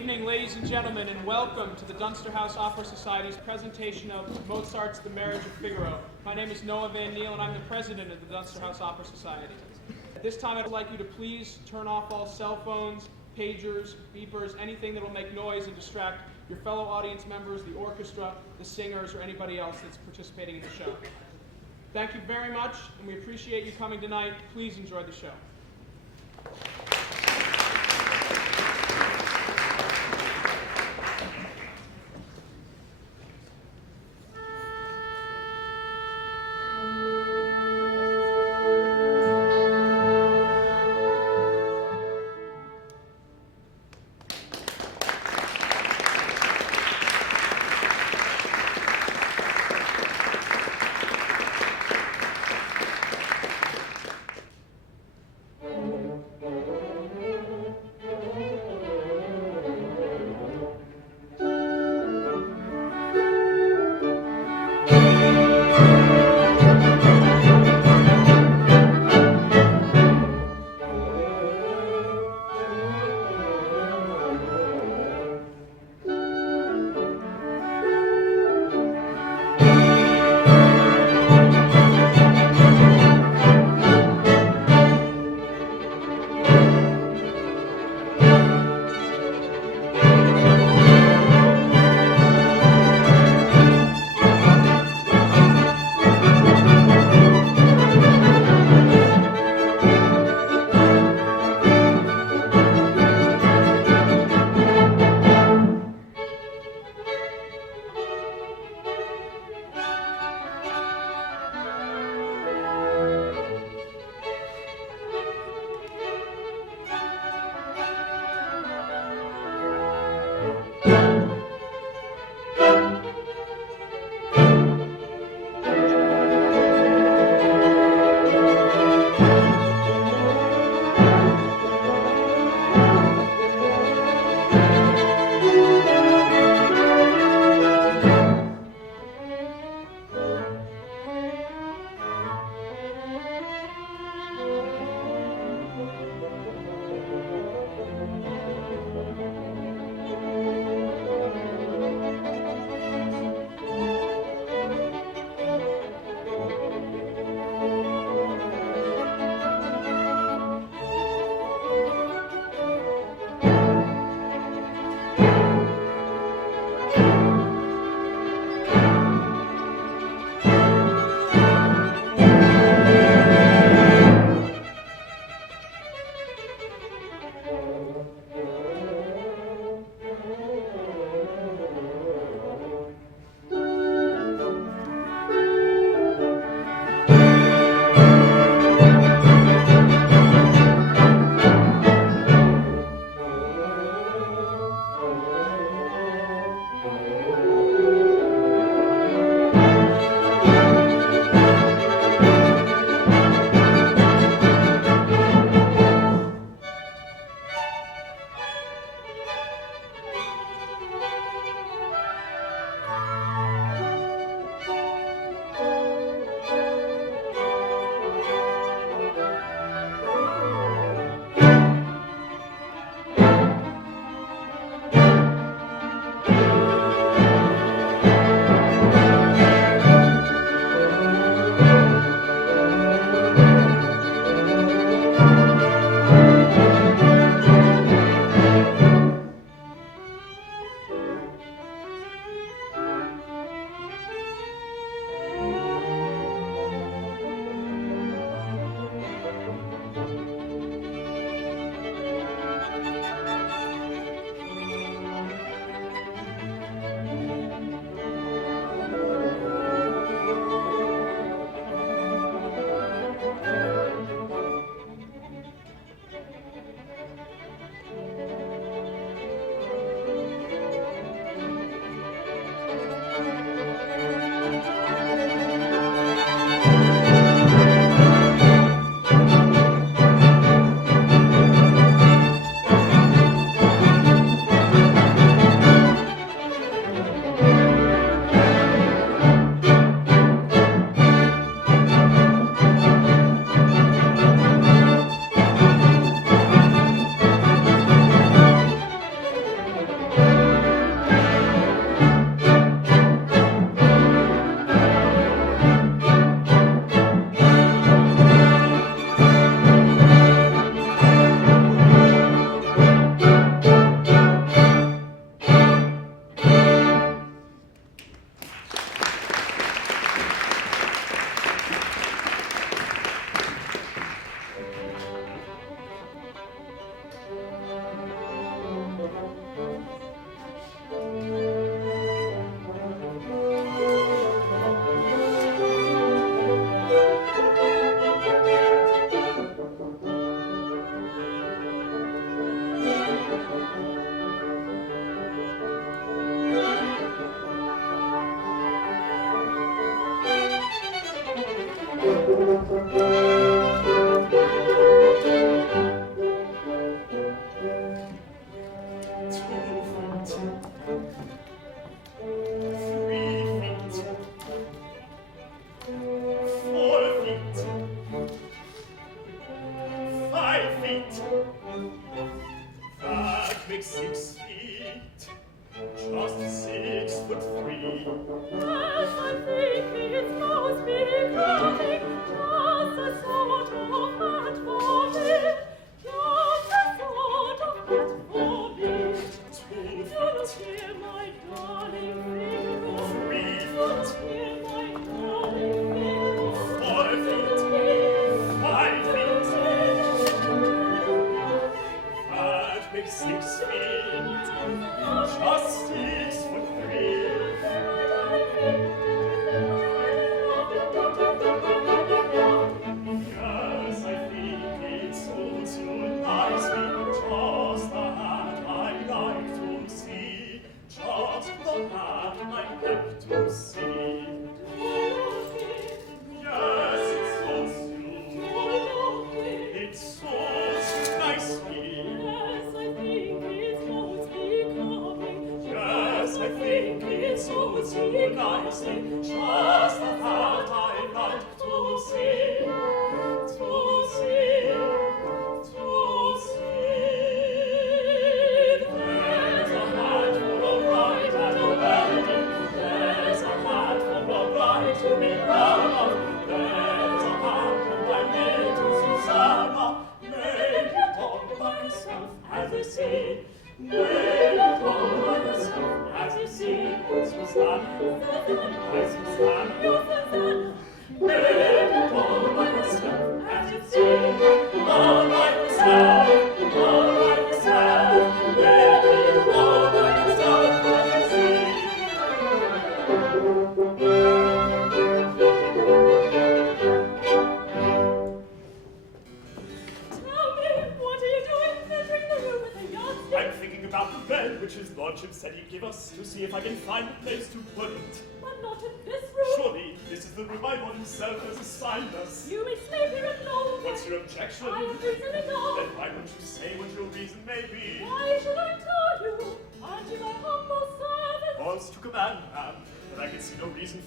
evening, ladies and gentlemen, and welcome to the Dunster House Opera Society's presentation of Mozart's The Marriage of Figaro. My name is Noah Van Niel, and I'm the president of the Dunster House Opera Society. At this time, I'd like you to please turn off all cell phones, pagers, beepers, anything that will make noise and distract your fellow audience members, the orchestra, the singers, or anybody else that's participating in the show. Thank you very much, and we appreciate you coming tonight. Please enjoy the show.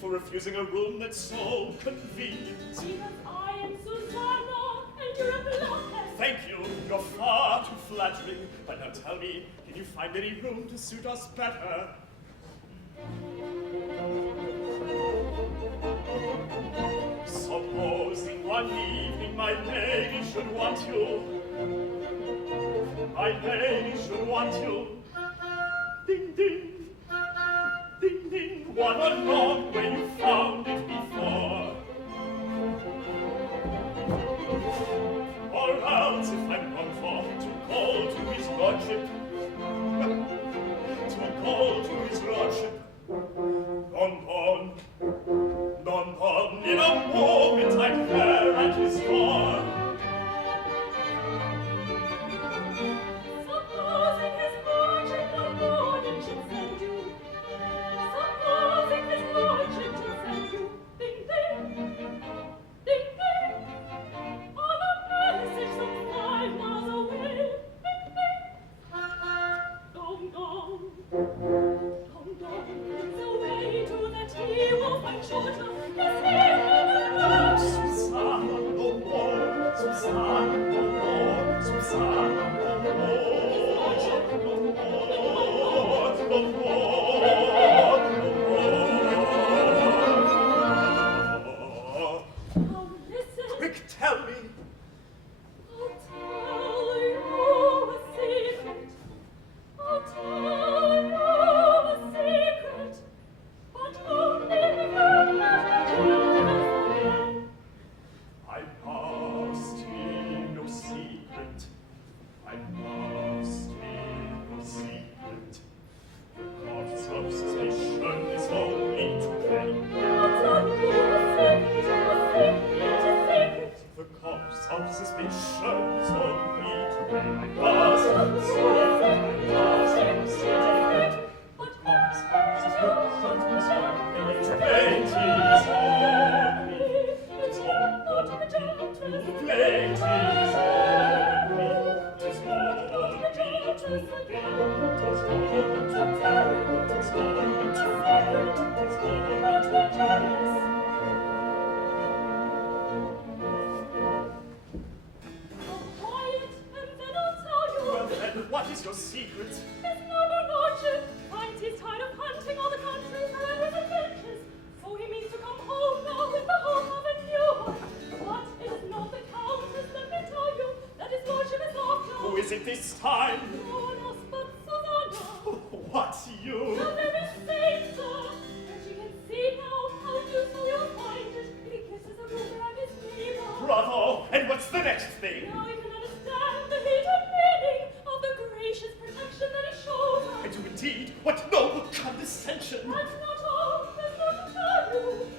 Refusing a room that's so convenient. Because I am Susanna, and you're a blockhead. Thank you, you're far too flattering. But now tell me, can you find any room to suit us better? Supposing one evening my lady should want you. My lady should want you. Ding, ding. Ding, ding, one along where you found it before. Or else if I'm wrong for to call to his lordship, to call to his lordship. Don, don, don, don, in a moment I'm there at his door. Supposing his lordship one morning should send you. Supposing his lordship should send you. Ding, ding, ding, ding. On a message some 5 miles away. Ding, ding. Dong, dong. Dong, dong. The way to that he will find shorter. His evening Susanna, no more. Susanna, no more. Susanna, no more. No more. No more. Quick, tell me. I'll tell you a secret. I'll tell you a secret. But only if you never tell again. I must hear no secret. I must hear no secret. The cause of suspicion is only to blame. I'll tell you a secret, a secret. The cause of suspicion is only to blame. I must your secret? His noble lordship finds he's tired of hunting all the countries and his adventures, so he means to come home now with the hope of a new one. But it is not the Countess, let me tell you, that his lordship is after. Who is it this time? No one else but Susanna. What, you? The very same, sir. And she can see now how useful you'll find it if he kisses a ruler and his neighbor. Bravo! And what's the next thing? Now you can understand the hidden meaning of the gracious protection that he shows us. I do indeed. What noble condescension! That's not all. There's more to tell you.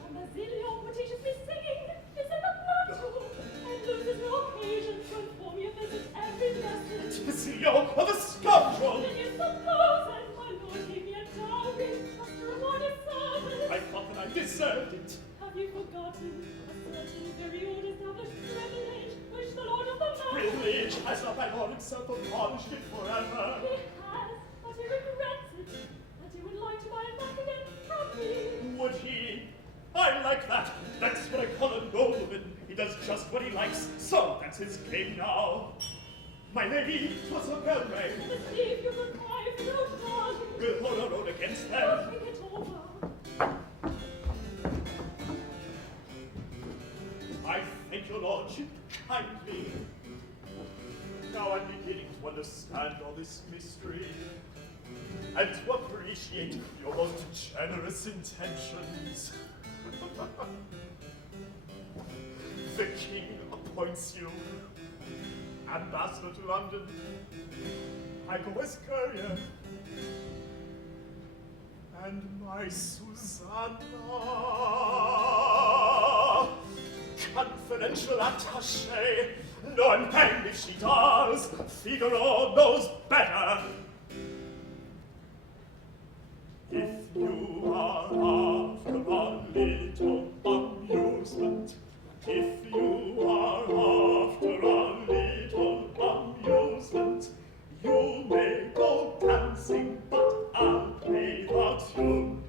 Don Basilio, what he should be singing, is in the plateau, and loses no occasion to inform you of this every blessing. Basilio, what a scoundrel! Then you suppose that my lord gave me a dowry just to reward his service. I thought that I deserved it. Have you forgotten a certain very old established privilege which the lord of the manor... Privilege has not my lord himself abolished it forever. He has, but he regrets it, and he would like to buy it back again from me. Would he? I like that. That's what I call a nobleman. He does just what he likes, so that's his game now. My lady, 'twas a bell rang. Let us see if you could cry for your darling. We'll hold our own against them. Don't think it over. I thank your lordship kindly. Now I'm beginning to understand all this mystery and to appreciate your most generous intentions. The king appoints you ambassador to London. I go as courier. And my Susanna, confidential attaché. No, I'm hanged if she does. Figaro knows better. If you are after a little amusement, if you are after a little amusement, you may go dancing, but I'll play the tune.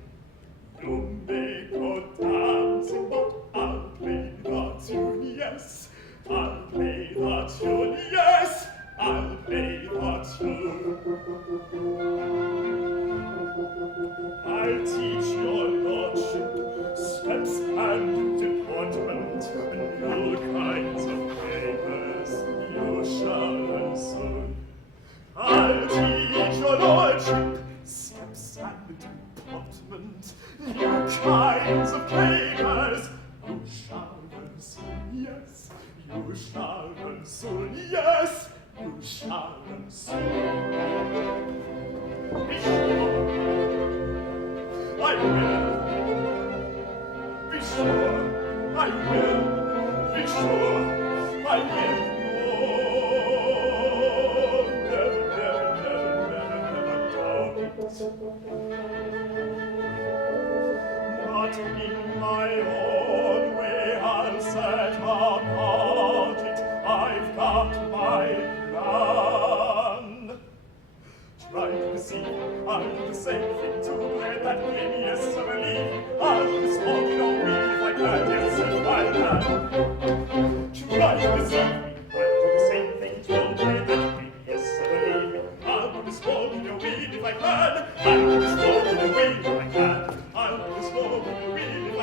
You may go dancing, but I'll play the tune, yes. I'll play the tune, yes. I'll play the tune. I'll teach your lordship steps and deportment and all kinds of papers you shall learn soon. I'll teach your lordship steps and deportment, new kinds of papers you shall learn soon, yes. You shall learn soon, yes. You shall learn soon. Be sure I will. Be sure I will. Be sure I will. Oh, never, never, never, never, never doubt it. But in my own way I'll set about it. I've got my plan. Try to deceive, I'll do the same thing to play that game, yes, I believe. I'll smoke no weed if I can, yes, if I can. Try to deceive me, I'll do the same thing to play that game, yes, I believe. I'll do the smoke no weed if I can. I'll do the smoke no weed if I can. I'll do the smoke no weed if I can.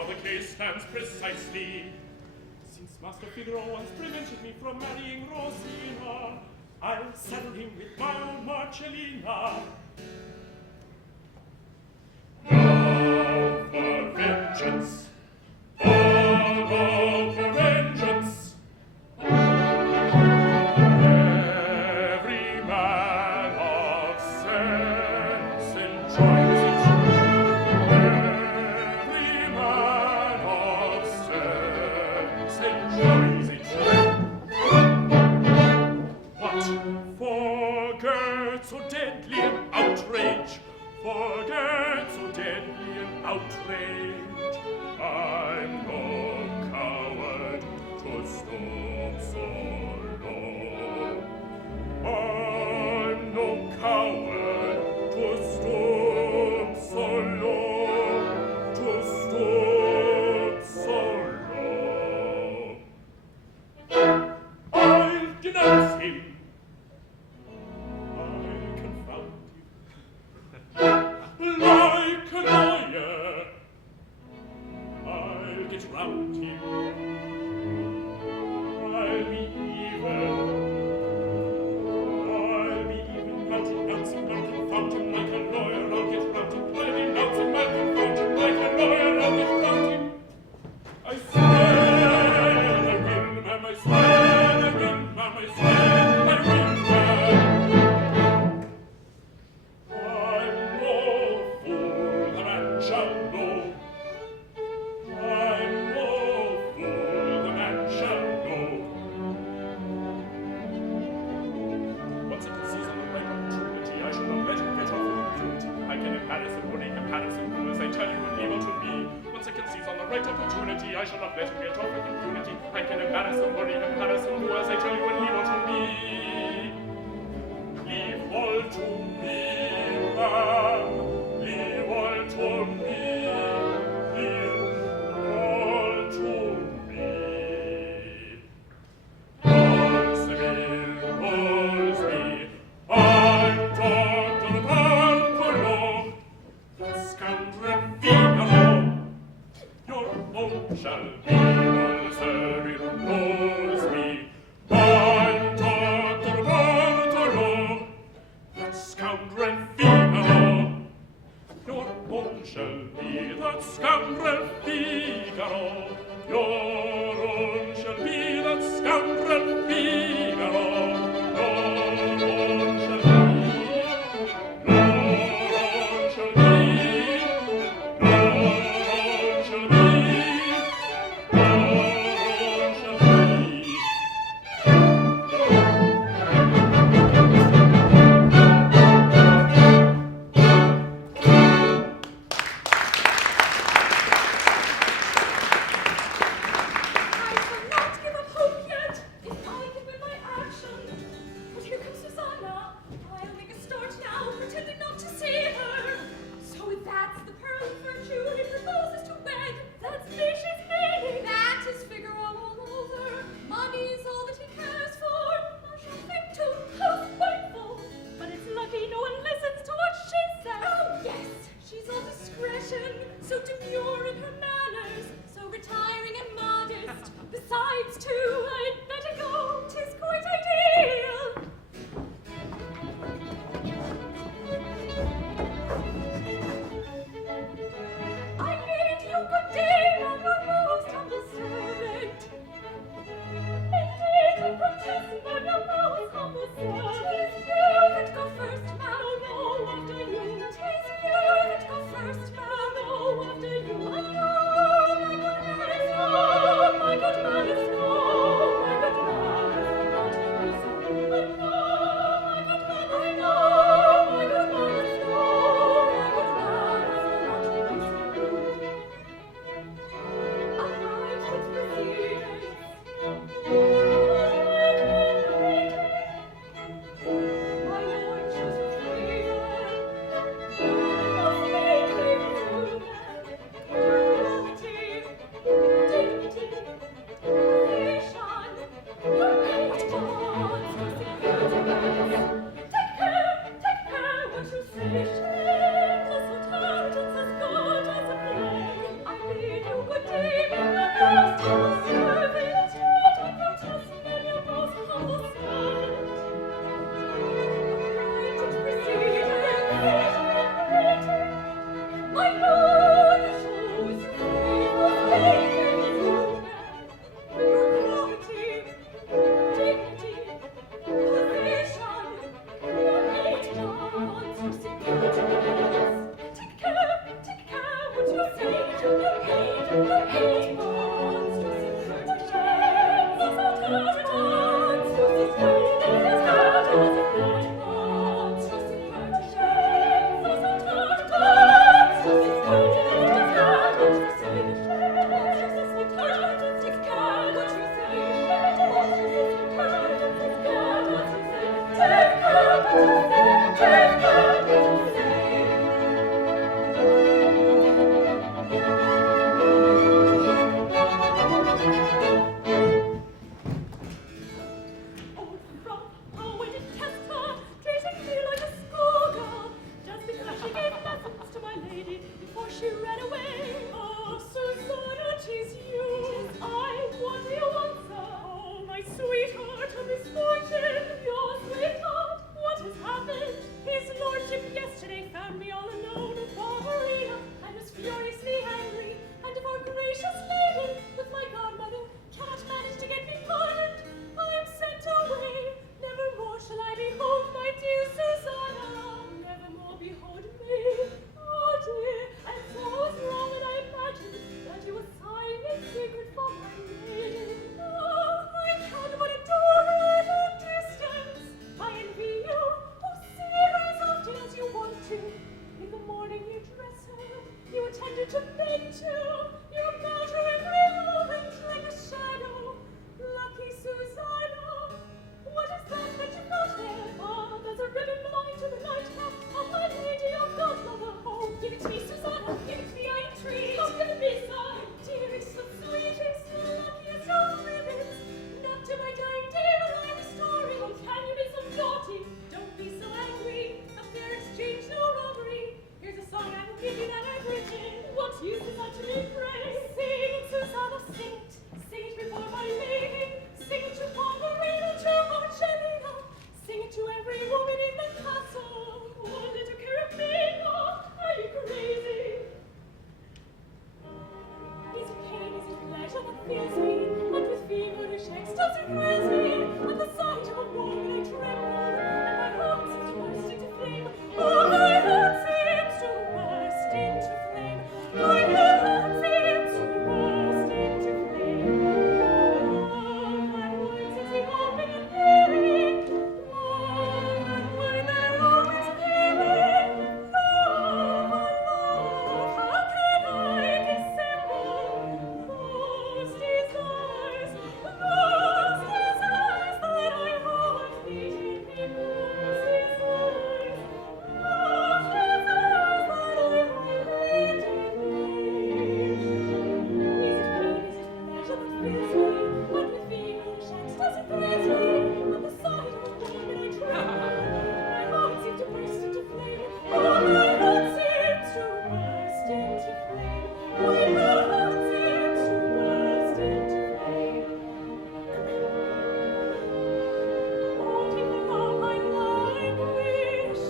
how the case stands precisely. Since Master Figaro once prevented me from marrying Rosina, I'll settle him with my own Marcellina. Now for vengeance, all for vengeance. Every man of sense enjoys it. Every man of sense enjoys it. What? Forget so deadly an outrage. Forget so deadly an outrage. I'm no coward to stoop so low. I'm no coward to stoop so low. To stoop so low. I'll denounce him. I'll confound you. Like a lawyer, I'll get round him. I'll be even. I'll denounce him, I'll confound him like a lawyer. I'll get round him. I'll denounce him, I'll confound him like a lawyer. I'll get round him. I swear I will, ma'am, I swear I will, ma'am, I swear I will, ma'am. I'm no fool, the man shall know. I'm no fool, the man shall know. Once I can seize on the right opportunity, I shall not let him get off with impunity. I can embarrass him, only embarrass him, who, as I tell you, will evil to me. Once I can seize on the right opportunity, I shall not let him get off with impunity. I can embarrass him, only embarrass him, who, as I tell you, will evil to me. Leave all to me, ma'am. Leave all to me. Leave all to me. Rolls me. I'm Dr. Bartolo, the scoundrel Figaro. Your own shall be all servile. Rolls me. I'm Dr. Bartolo, that scoundrel Figaro. Your own shall be that scoundrel Figaro. Your own shall be that scoundrel Figaro. Your own shall be. Your own shall be. Your own shall be. Your own shall fills me, and with feverish ecstasy thrills me. At the sight of a woman I tremble, and my heart seems to burst into flame. Oh, my heart seems to burst into flame. My heart seems to burst into flame. Love and wine since we hoping and fearing. Love and wine they're always giving. Love, how can I dissemble those desires that I hold beating in those desires, those desires that I hold beating in. Is it pain, is it pleasure that fills me? What with feverish ecstasy thrills me? At the sight of a woman I tremble. My heart seems to burst into flame. Oh, my heart seems to burst into flame. My heart seems to burst into flame. Oh, deep love, I languish.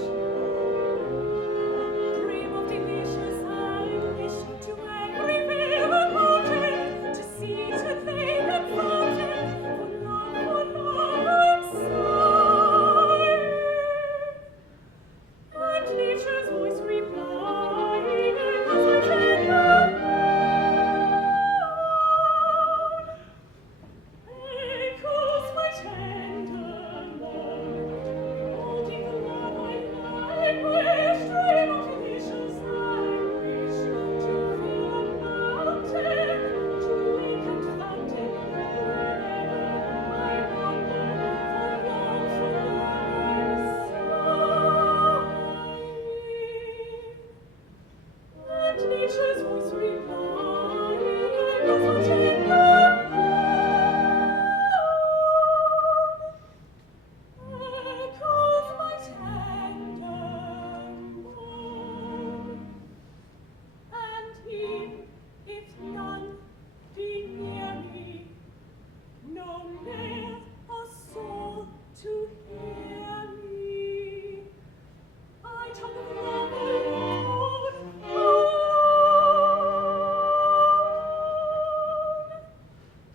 Dream of delicious anguish. To every river mountain, to see, to think and fountain, for love I'm sighing. And nature's voice replying, as my tender moan echoes my tender moan. Oh, deep love, I languish, dream of delicious anguish. To feel a mountain, to wake and fountain, wherever I wander, for love I'm sighing. And nature's voice replying, as my tender moan echoes my tender moan. And if none be near me, no ne'er a soul to hear me, I talk of love alone,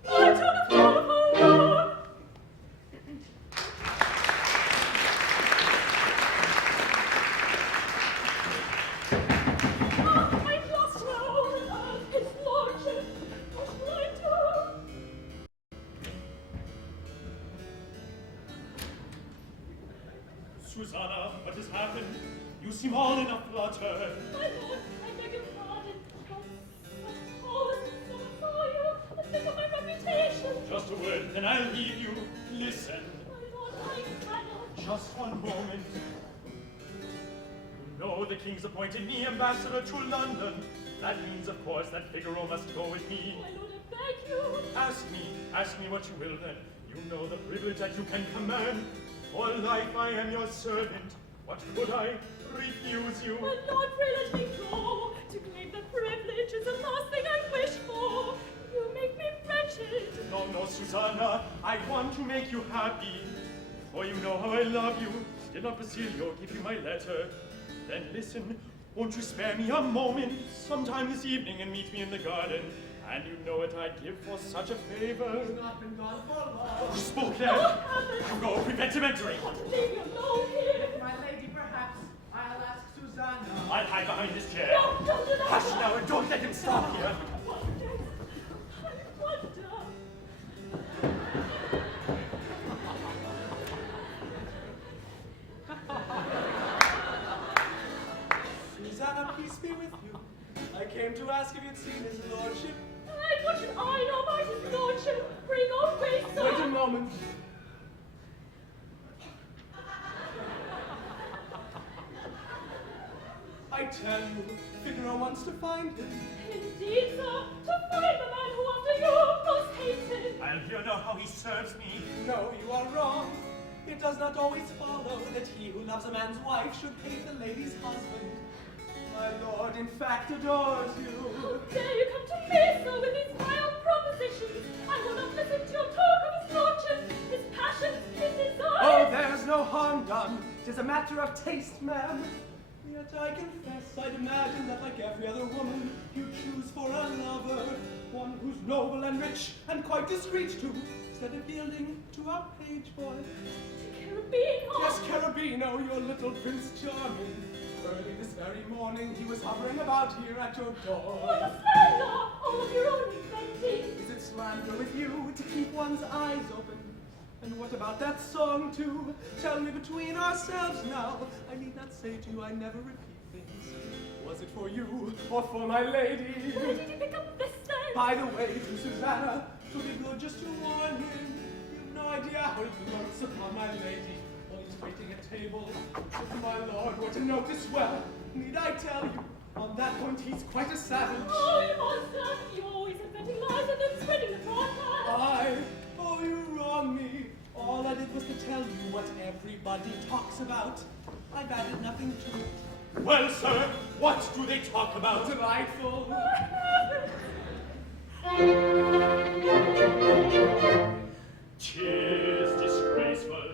I talk of love alone. I've lost now his lordship. What shall I do? Susanna, what has happened? You seem all in a flutter. My lord, I beg your pardon. But always so saw you, and think of my reputation. Just a word, then I'll leave you. Listen, My lord, I cannot. just one moment. You know the king's appointed me ambassador to London. That means, of course, that Figaro must go with me. My lord, I beg you. Ask me what you will then. You know the privilege that you can command. For life I am your servant. What could I refuse you? My lord, pray let me go. To claim the privilege is the last thing I wish for. You make me wretched. No, no, Susanna, I want to make you happy. For you know how I love you. Did not Basilio give you my letter? Then listen, won't you spare me a moment, sometime this evening, and meet me in the garden? And you know what I'd give for such a favor. He's not been gone for long. You spoke there. You go, prevent him entering. Leave me alone here. My lady, perhaps I'll ask Susanna. I'll hide behind this chair. No, don't do that. Hush now and don't let him stop here. I wonder. Susanna, peace be with you. I came to ask if you'd seen his lordship. And what should I know about his lordship? Bring away, sir. Wait a moment. I tell you, Figaro wants to find him. Indeed, sir, to find the man who after you most hated. I'll hear know how he serves me. No, you are wrong. It does not always follow that he who loves a man's wife should hate the lady's husband. My lord, in fact, adores you. How dare you come to me, sir, with these vile propositions? I will not listen to your talk of his lordship, his passions, his desires. Oh, there's no harm done. 'Tis a matter of taste, ma'am. Yet I confess I'd imagine that, like every other woman, you choose for a lover one whose noble and rich, and quite discreet too, instead of yielding to our page boy. Carabino! Yes, Carabino, your little Prince Charming. Early this very morning, he was hovering about here at your door. What a slander! All of your own inventing! Is it slander with you to keep one's eyes open? And what about that song, too? Tell me between ourselves now. I need not say to you, I never repeat things. Was it for you or for my lady? Where did you pick up this then? By the way, to Susanna, to be good just to warn him. You've no idea how he lurks upon my lady while he's waiting at table. If my lord were to notice well, need I tell you, on that point he's quite a savage. Oh, you monster! You always inventing lies and then spreading the broadcast! Oh, you wrong me. All I did was to tell you what everybody talks about. I've added nothing to it. Well, sir, what do they talk about? Delightful. Tis disgraceful.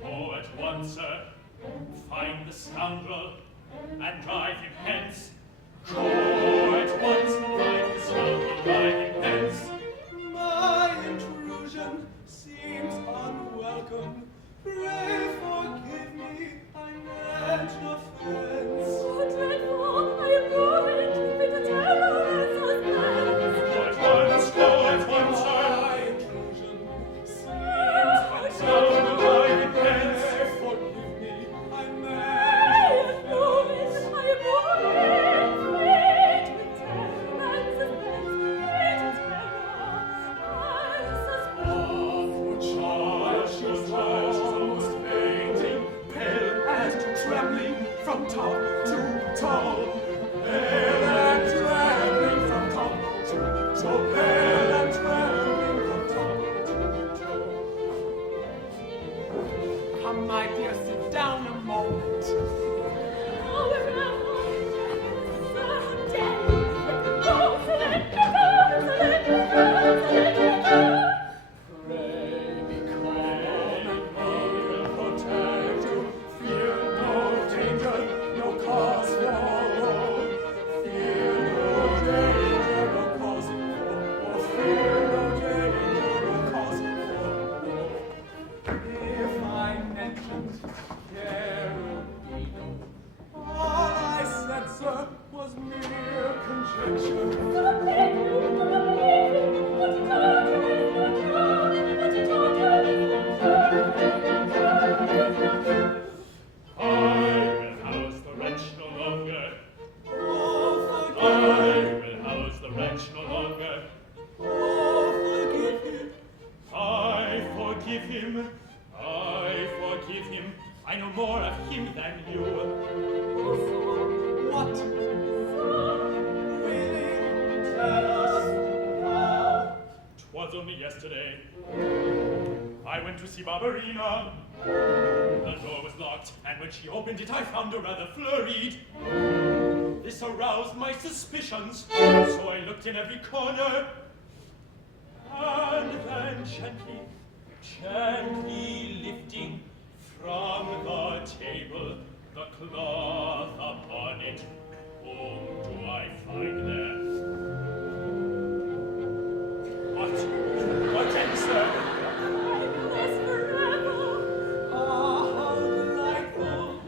Go at once, sir. Find the scoundrel and drive him hence. Go at once, find the scoundrel, drive him hence. My intrusion seems unwelcome. Pray forgive me, I meant no offense. So dreadful! I am ruined! Bitter terror and suspense! Go at once, sir. My intrusion seems unwelcome. Drive him hence. Pray forgive me, I I meant am no ruined! offense. I am ruined! Bitter terror and suspense! Bitter terror and suspense! She's almost fainting, pale and trembling from top to toe. Pale and trembling from top to toe. Pale and trembling from top to toe. Come, my dear, sit down a moment. Oh, wherever so dead! Go, select, go, select, go, select, go! Pray be calm and he will protect you. Fear no danger, no cause for woe. Fear no danger, no cause for woe. Fear no danger, no cause for woe. If I mentioned Carabino, all I said, sir, was mere conjecture. I will house the wretch no longer. Oh, I will house the wretch no longer. forgive him. I forgive him. I forgive him. I know more of him than you. What? Really? Tell us how. 'Twas only yesterday. I went to see Barbarina. The door was locked, and when she opened it, I found her rather flurried. This aroused my suspicions, so I looked in every corner. And then gently, gently lifting from the table the cloth upon it, whom do I find there? What then, sir? Ah, how delightful.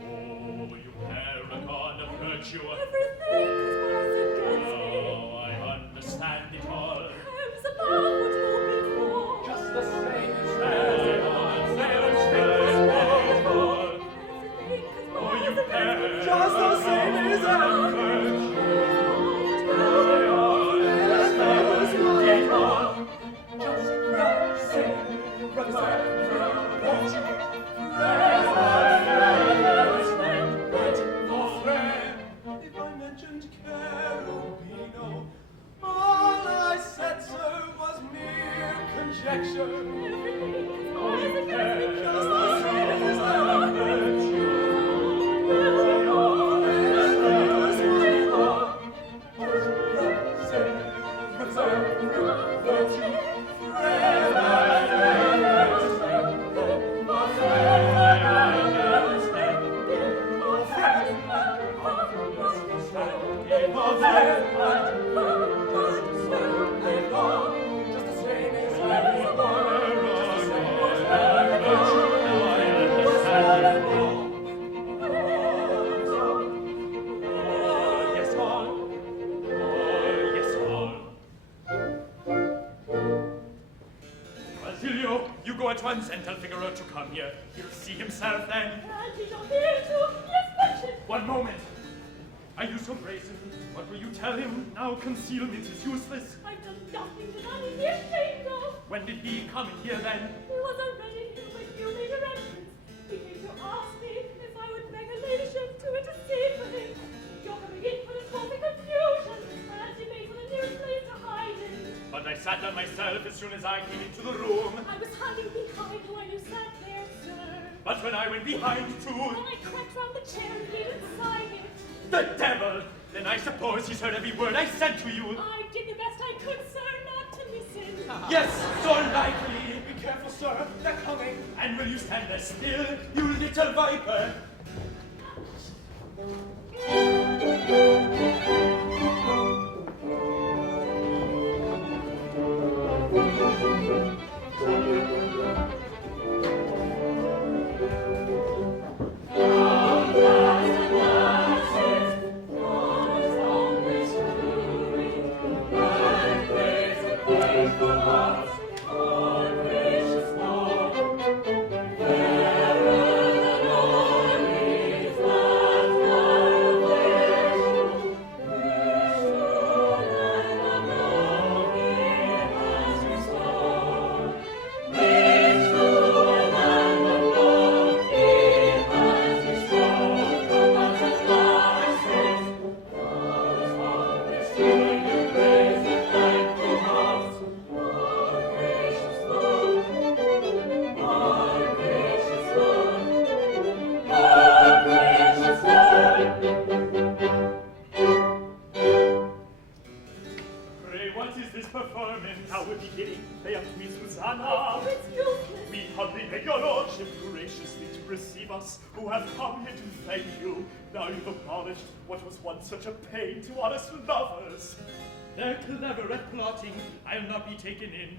Oh, you paragon of virtue! Everything conspires against me. Oh, I understand it all. I was above what you before. Just the same as Oh, you paragon Just the same as of virtue! If I mentioned Carabino, all I said, sir, was mere conjecture. Just the same as Oh, At once and tell Figaro to come here. He'll see himself then. And he's not here to inspection. One moment. Are you so brazen? What will you tell him? Now concealment is useless. I've done nothing that I need be ashamed of. When did he come in here then? He was already here when you made arrangements. He came to ask me if I would beg her ladyship to intercede for him. Your coming in put us both in confusion, and he made for the nearest place to hide in. But I sat down myself as soon as I came into the room. I was hiding behind while you sat there, sir. But when I went behind too... When I crept round the chair and hid inside it. The devil! Then I suppose he's heard every word I said to you. I did the best I could, sir, not to listen. Yes, so likely. Be careful, sir. They're coming. And will you stand there still, you little viper? Oh, it's useless. We humbly beg your lordship graciously to receive us, who have come here to thank you. Now you've abolished what was once such a pain to honest lovers. They're clever at plotting, I'll not be taken in.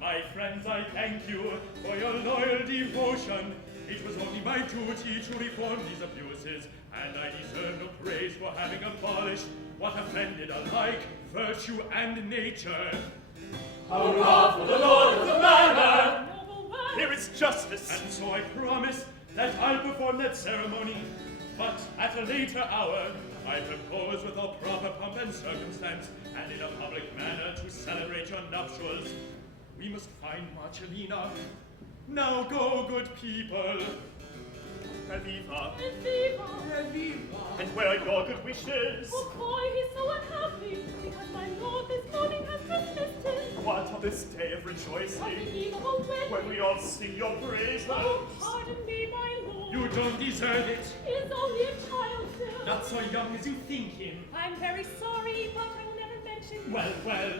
My friends, I thank you for your loyal devotion. It was only my duty to reform these abuses, and I deserve no praise for having abolished what offended alike virtue and nature. Hurrah for the Lord of the Manor! Here is justice. And so I promise that I'll perform that ceremony. But at a later hour, I propose with all proper pomp and circumstance, and in a public manner, to celebrate your nuptials. We must find Marcellina. Now go, good people. Evviva. Evviva. Evviva. And where are your good wishes? Oh, boy, he's so unhappy, because my lord this morning has dismissed him. What on this day of On the rejoicing, eve of a wedding. when we all sing your praises? Oh, pardon me, my lord. You don't deserve it. He is only a child still. Not so young as you think him. I'm very sorry, but I will never mention. Well, well,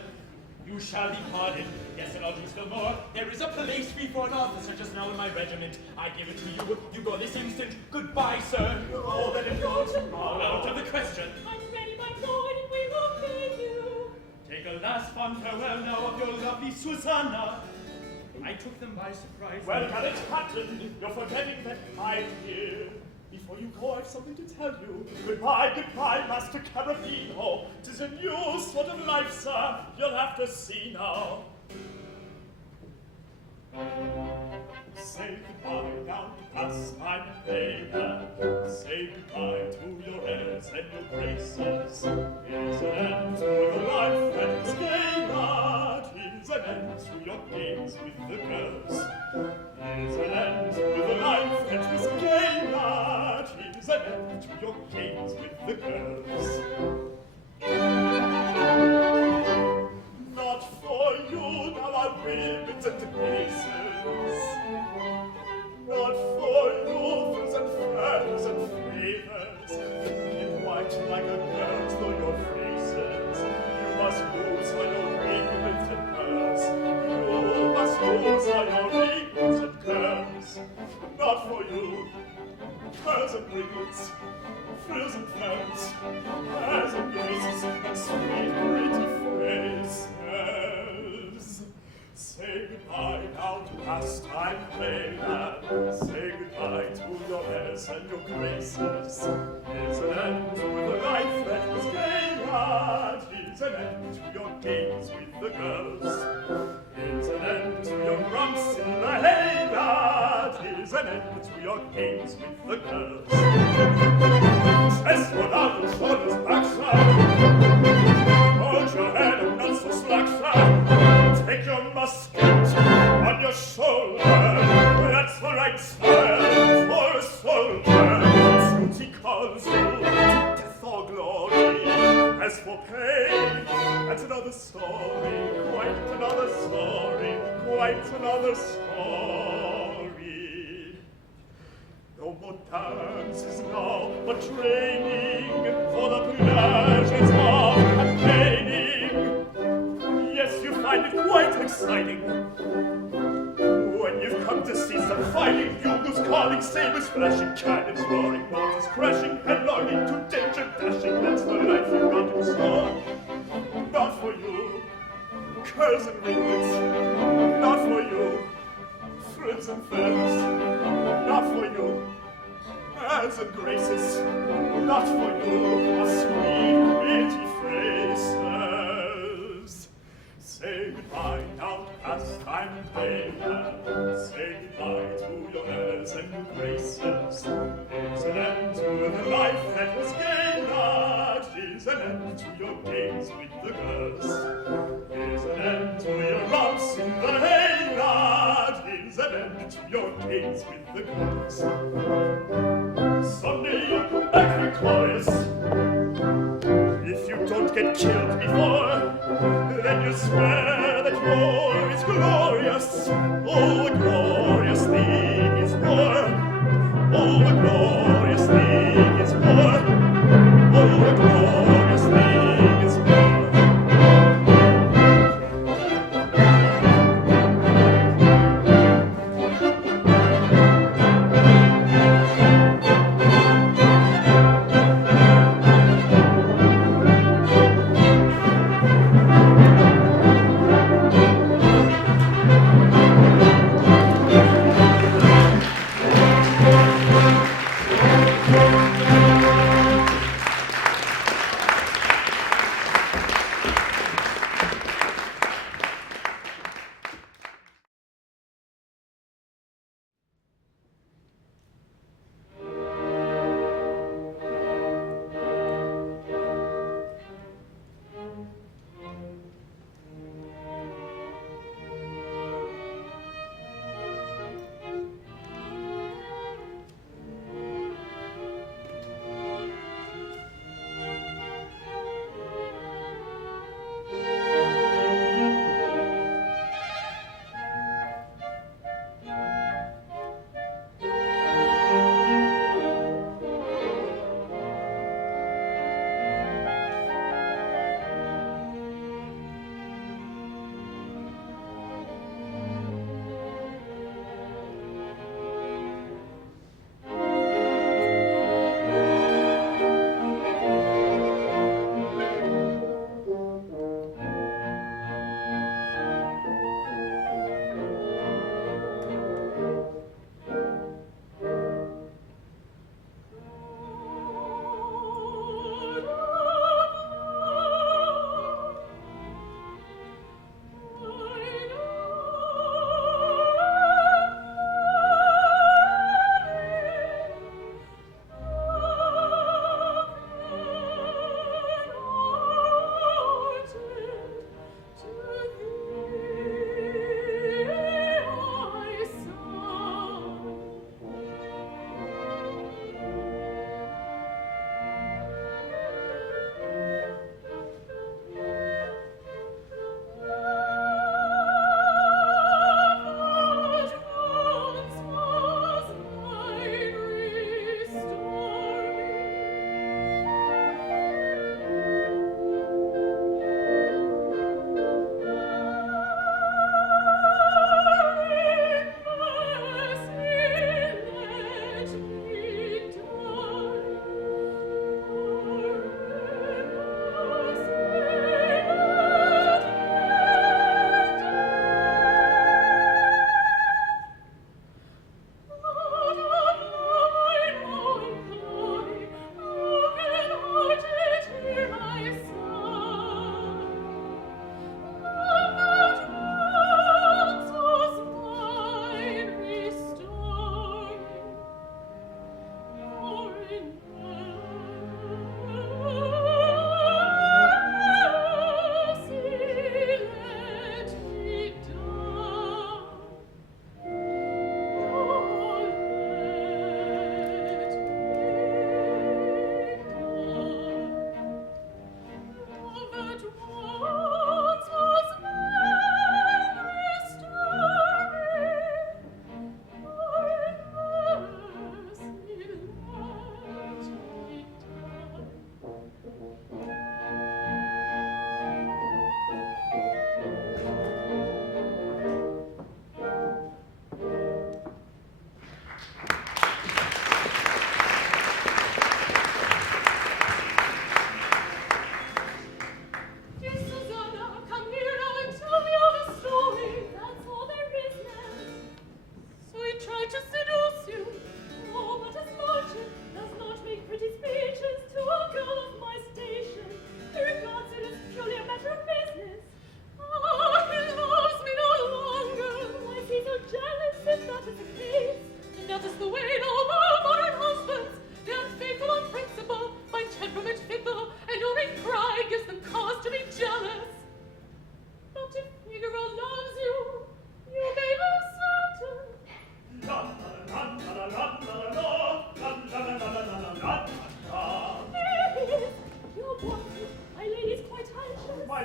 you shall be pardoned. Yes, and I'll do still more. There is a place free for an officer just now in my regiment. I give it to you. You go this instant. Goodbye, sir. Oh, then it goes tomorrow. Out of the question. I'm ready, my lord, and we will pay you. Take a last fond farewell now of your lovely Susanna. I took them by surprise. Well, Gallant Captain, you're forgetting that I'm here. Before you go, I've something to tell you. Goodbye, goodbye, Master Carabino. 'Tis a new sort of life, sir. You'll have to see now. Say goodbye now, pass my favor. Say goodbye to your airs and your graces. Here's an end to the life that is gay, lad. Here's an end to your games with the girls. Here's an end to the life that was gay, lad. Here's an end to your games with the girls. Not for you now are ribbons and laces. Not for youths and friends and favors. In white like a girl's though your faces. You must lose all your ribbons and pearls. You must lose all your ribbons and curls. Not for you. curls and ringlets, frills and fans, airs and graces, and sweet pretty phrases. Say goodbye now to pastime playland. Say goodbye to your airs and your graces. Here's an end to the life that was gay, lad. Here's an end to your games with the girls. Here's an end to your romps in the hay, lad. Here's an end to your games with the girls. Chest one on the shoulders back, sir. Hold your head and not so slack, sir. Take your musket on your shoulder. That's the right style for a soldier. Duty calls you to death or glory. As for pay, that's another story. Quite another story. Quite another story. No more dances now, but training for the pleasures of campaigning. Yes, you find it quite exciting. When you've come to see some fighting, bugles calling, sabers flashing, cannons roaring, mortars crashing, headlong into danger dashing. That's the life you got in store. Not for you, curls and ringlets. Not for you, frills and feathers. Not for you, airs and graces. Not for you, a sweet, pretty phrases. Say goodbye now to pastime and playland. Say goodbye to your airs and your graces. Here's an end to the life that was gay, lad. Here's an end to your games with the girls. Here's an end to your romps in the hay, lad. Here's an end to your games with the girls. Someday you'll come back victorious. If you don't get killed before, then you swear that war is glorious. Oh, the glorious thing is war. Oh, the glorious thing is war. Oh, the glorious thing is war.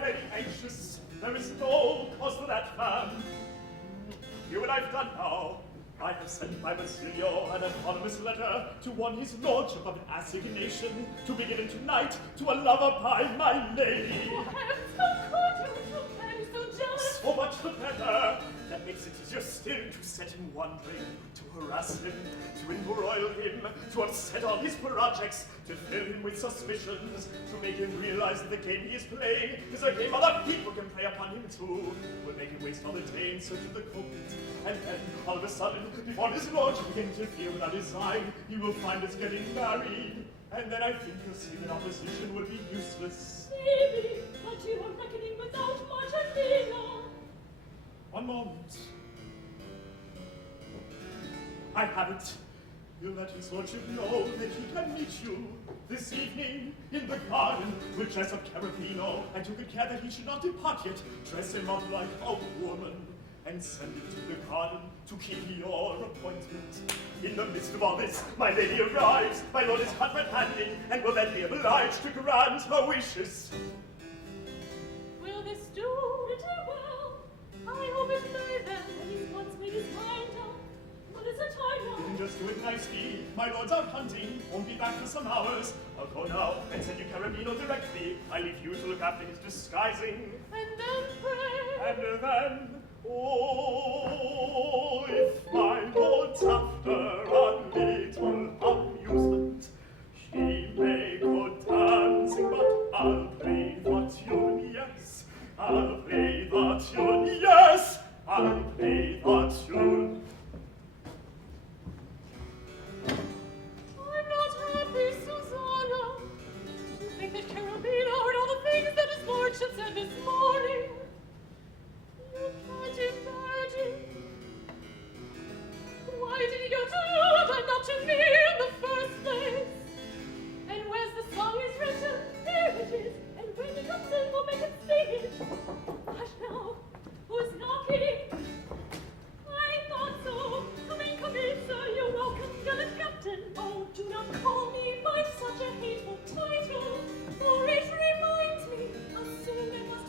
may be anxious. There is no cause for that, ma'am. Hear what I've done now. I have sent by Basilio an anonymous letter to warn his lordship of an assignation to be given tonight to a lover by my lady. Oh, heavens, how could you? I'm so jealous. So much the better. That makes it easier still to set him wondering, to harass him, to embroil him, to upset all his projects, to fill him with suspicions, to make him realize that the game he is playing is a game other people can play upon him too. Will make him waste all the day in search of the culprit. And then, all of a sudden, before his lordship can interfere with our design, he will find us getting married. And then I think you'll see that opposition will be useless. Maybe, but you are reckoning without Marcellino. One moment. I have it. You'll let his lordship know that he can meet you this evening in the garden with dress of Carabino, and you good care that he should not depart yet. Dress him up like a woman, and send him to the garden to keep your appointment. In the midst of all this, my lady arrives. My lord is hot red-handed, and will then be obliged to grant her wishes. Will this do pretty well? I hope it may then, when he's once made his mind up. What is the time now? You can just do it nicely. My lord's out hunting, won't be back for some hours. I'll go now and send you Carabino directly. I leave you to look after his disguising. And then pray. And then, oh, if my lord's after a little amusement, he may go dancing, but I'll play the tune, yes. I'll play the tune, yes. I'll play the tune. I'm not happy, Susanna. You think that Carabino heard all the things that his lordship said this morning? You can't imagine. Why did he go to you and not to me in the first place? And where's the song is written? Here it is. And when he comes in, we'll make him sing it. Hush now. Who's knocking? I thought so. Come in, sir. You're welcome, gallant captain. Oh, do not call me by such a hateful title, for it reminds me how soon it was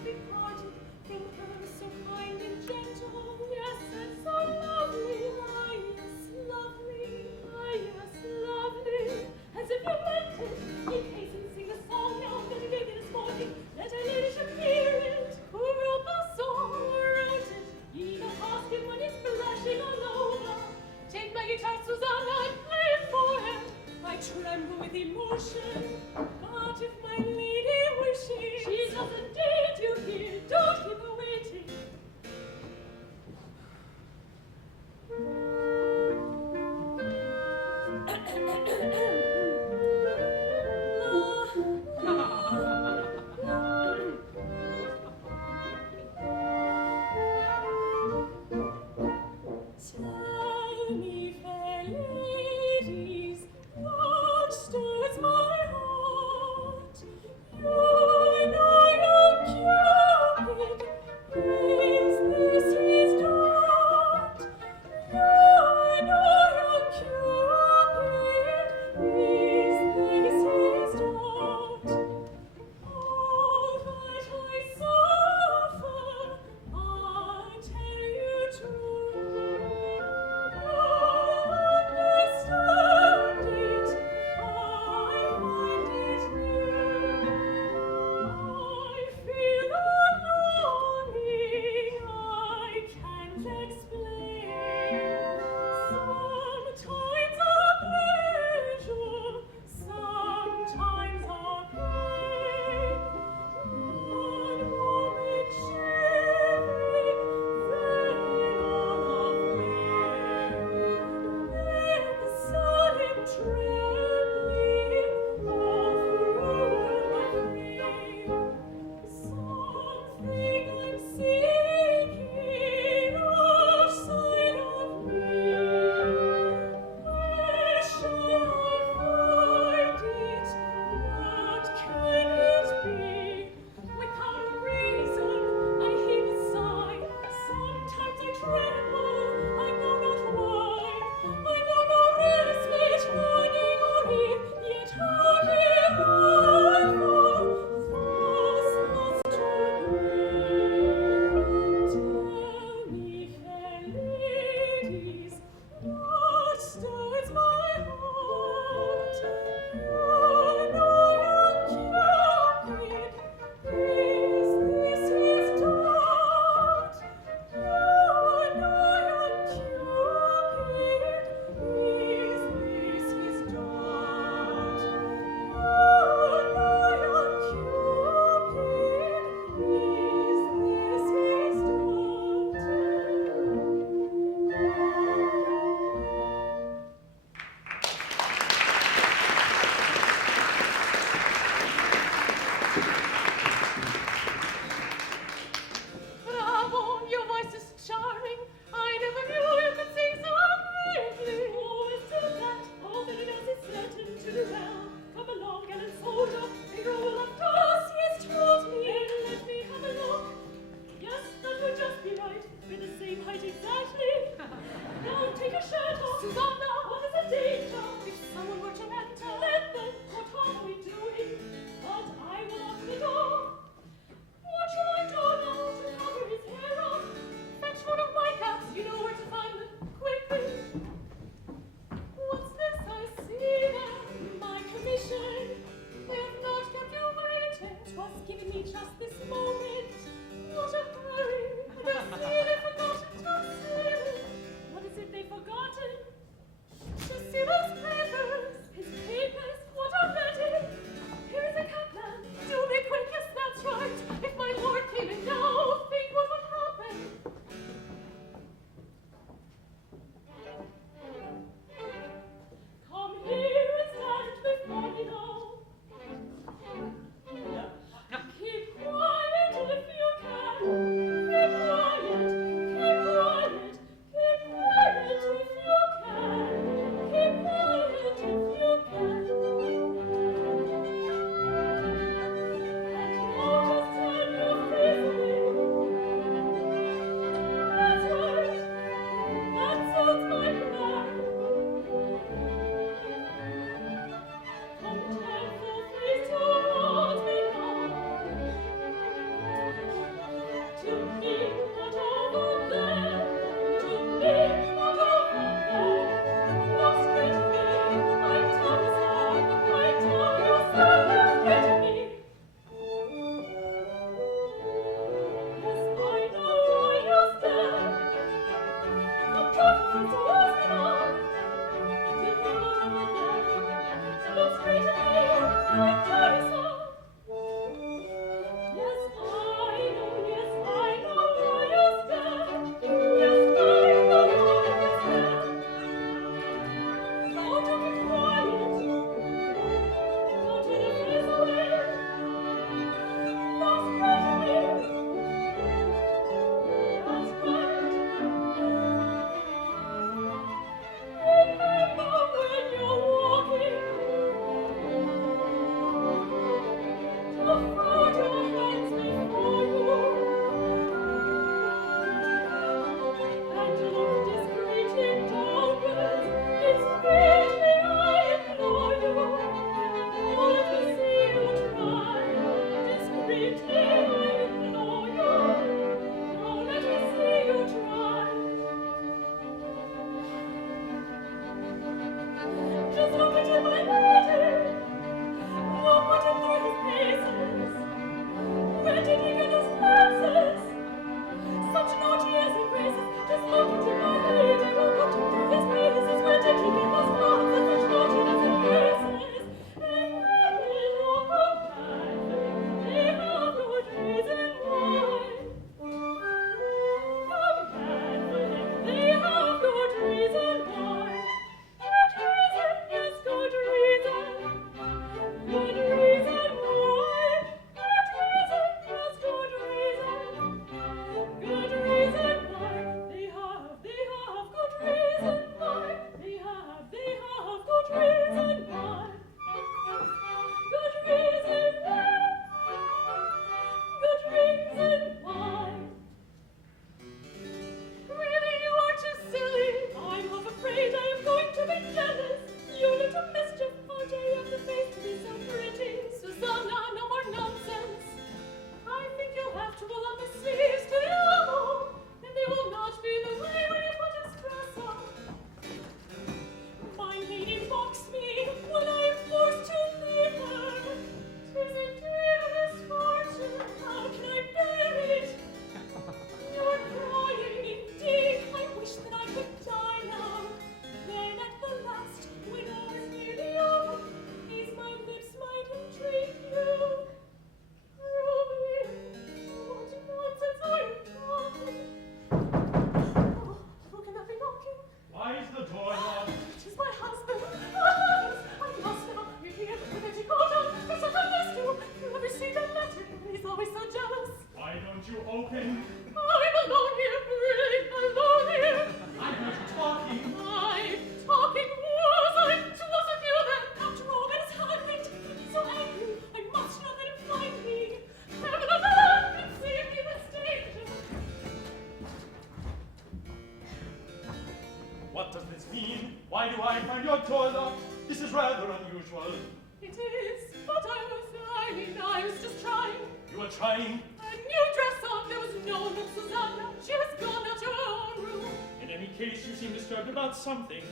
Something.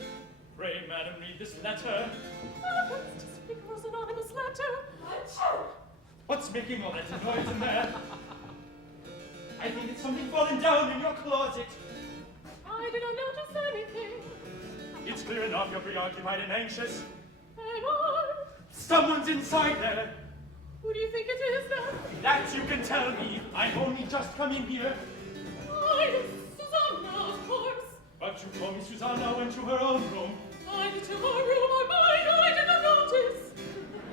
Pray, madam, read this letter. It's just Figaro's anonymous letter. What's making all that noise in there? I think it's something falling down in your closet. I did not notice anything. It's clear enough you're preoccupied and anxious. Am I? Someone's inside there. Who do you think it is, then? That you can tell me. I'm only just come in here. It's Susanna, of course. But you told me Susanna went to her own room. I went to her room, I did not notice.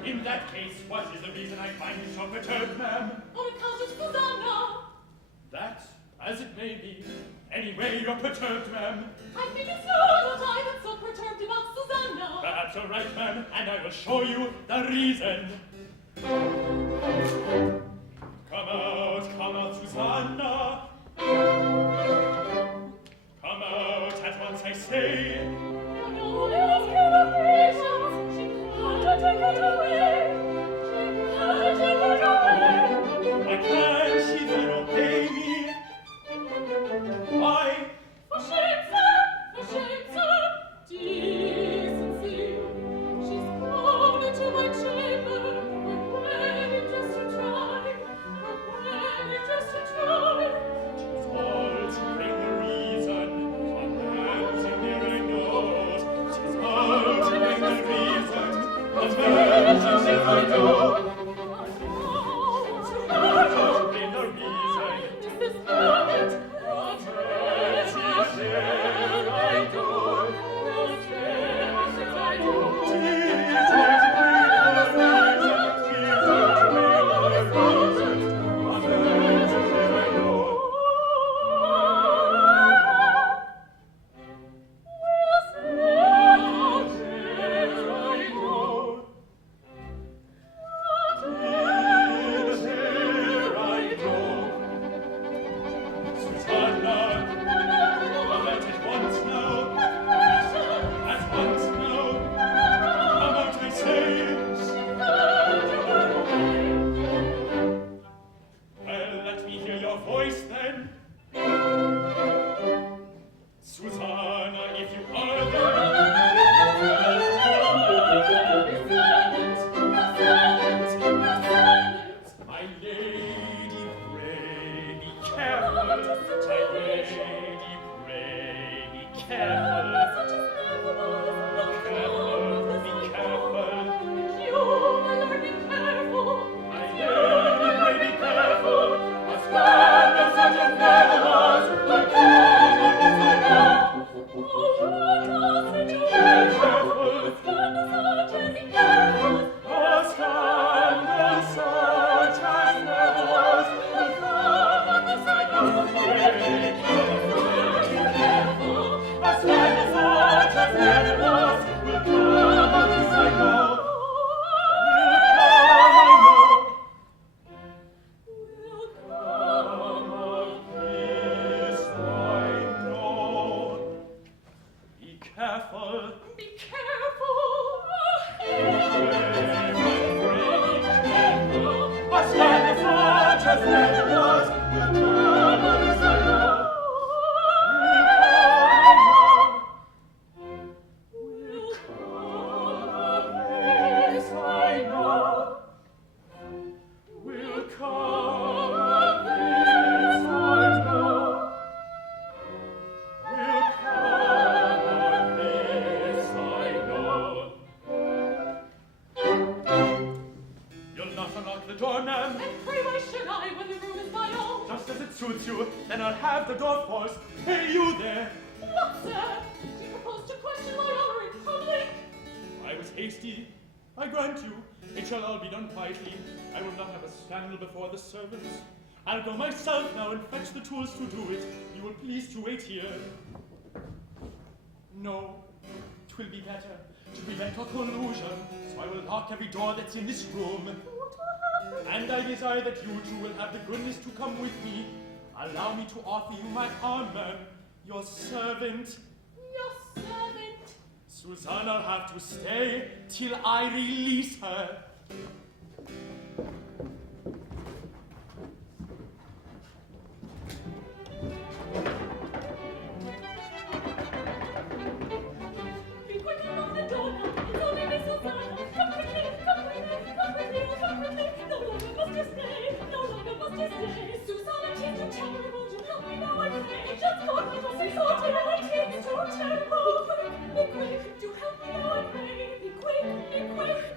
In that case, what is the reason I find you so perturbed, ma'am? On account of Susanna. That, as it may be. Anyway, you're perturbed, ma'am. I think it's so that I am so perturbed about Susanna. Perhaps you're right, ma'am, and I will show you the reason. Come out, Susanna. Come out at once, I say. No, else cannot patience. She can't take it away. She can't take it away. Why can't she then obey me? Why? For shame, sir, decency. She's come into my chamber. I'm ready just to try. I'm ready just to try. voice then. Susanna, if you are there. My lady, pray be careful. My lady, pray be careful. Be careful. You, my lord, be careful. My lady, pray be careful. A scandal such as never was will come on this I know. Be careful. A scandal such as never was will come on this I know. Be careful. A scandal such as never was will come on this I know. Be careful. Then I'll have the door forced. Hey, you there! What, sir? Do you propose to question my honor in public? I was hasty. I grant you, it shall all be done quietly. I will not have a scandal before the servants. I'll go myself now and fetch the tools to do it. You will please to wait here. No, 'twill be better to prevent a collusion, so I will lock every door that's in this room. What will happen? And I desire that you two will have the goodness to come with me. Allow me to offer you my armor, your servant. Your servant. Susanna'll have to stay till I release her. Be quick and lock the door now. It's only Miss Susanna. Come quickly, come quickly, come quickly, come quickly. No longer must you stay, no longer must you stay. Susanna, 'tis too terrible to help me now, I pray. Just thought we must be sorted, and 'tis too terrible. Be quick, do help me now, I pray. Be quick,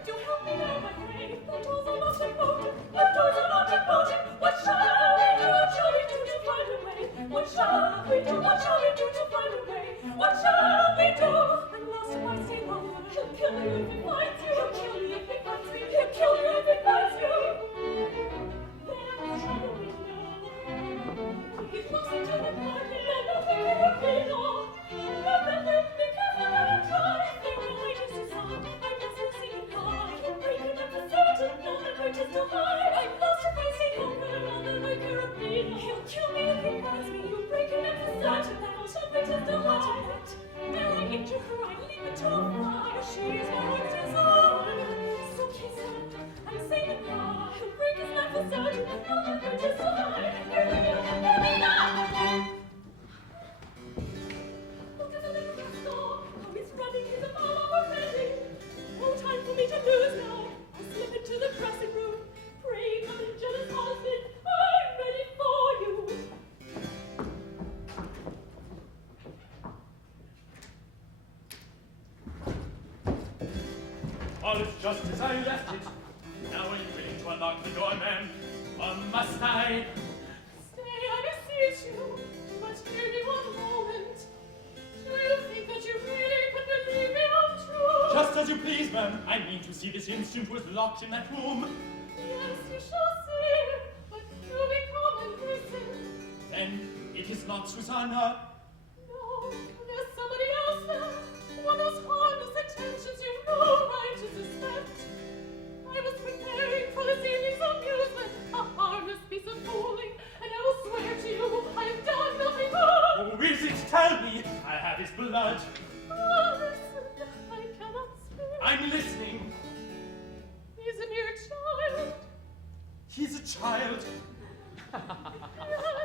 do help me now, I pray. The doors are not bolted, the doors are not bolted. What shall we do? What shall we do to find a way? What shall we do? What shall we do to find a way? What shall we do? And last if I stay longer, he'll kill you if he finds you. He'll kill you if he finds me. He'll kill you if he finds you. Then shall we know? He's lost into the party and nothing will be long. But then be careful how you try. They will wait as you saw. I guess we'll see him high. He'll break it up for certain. Now the bridge is too high. I'm lost if I stay longer on the way Caribbean. He'll kill me if he finds me. He'll break it up for certain. Now the bridge is too high. Dare I injure her, I leave it to a fire. She is my heart's desire. So kiss her and say goodbye. He'll break his neck for certain. Now the bridge is too high. Hear me now. Look at the little rascal. How he's running. He's a man already. No time for me to lose now. I'll slip into the dressing room. Pray, come in, jealous husband. I'm ready for you. All is just as I left it. Now are you willing to unlock the door, ma'am? Or must I? Stay, I beseech you, but hear me one moment. Do you think that you really could believe me untrue? Just as you please, ma'am. I mean to see this instant was locked in that room. Yes, you shall see, but do be calm and listen. Then it is not Susanna. No, there's somebody else there. One whose harmless intentions you've no right to suspect. I was preparing for this evening's amusement, a harmless piece of fooling, and I will swear to you I have done nothing wrong. Who is it? Tell me. I have his blood. Oh, listen, I cannot speak. I'm listening. He's a mere child. He's a child. Yes,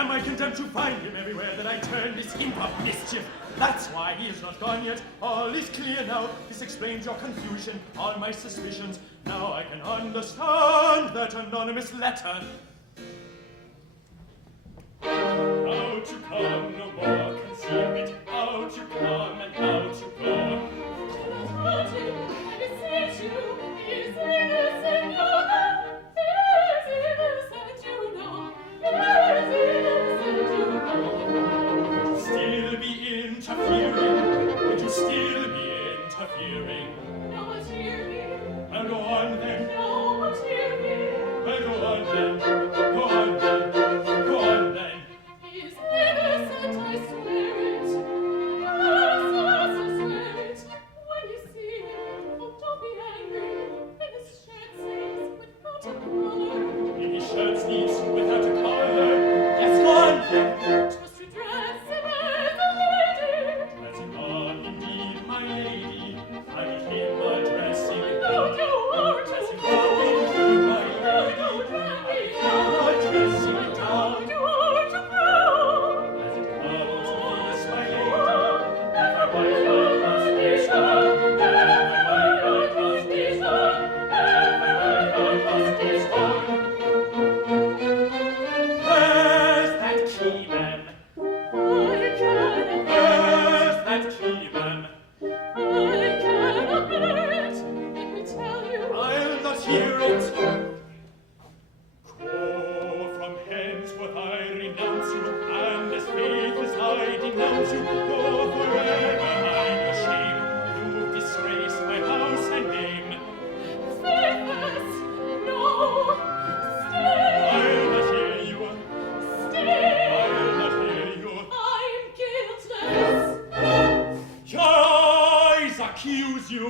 Am I condemned to find him everywhere that I turn, this imp of mischief? That's why he is not gone yet. All is clear now. This explains your confusion, all my suspicions. Now I can understand that anonymous letter. Out you come, no more conceal it. Out you come and out you go. Still be interfering? Would you still be interfering? No one's hear me. Well, go on then. No one's hear me. Well, go on then. Go on then. Go on then. He's innocent, I swear it. Yes, yes, I swear it. When you see him, oh, don't be angry. In his shirt sleeves, without a collar. In his shirt sleeves, without a collar. Yes, go on then. Just to dress him as a lady. As you are indeed my lady, I him addressing. No, you are As too you are indeed my lady, I him addressing. No, you are too proud. As it comes to this my lady, that my wife I must be sure, that my wife I must be sure, that my wife I must be sure. Where's that key, ma'am? I cannot Where's that key, ma'am? I cannot bear it. Let me tell you. I'll not hear it. Go from henceforth, I renounce you, and as faithless I denounce you. Go forever, hide your shame. You've disgraced my house and name. Faithless. No. Stay. I'll not hear you. Stay. I'll not hear you. I'm guiltless. Your eyes accuse you.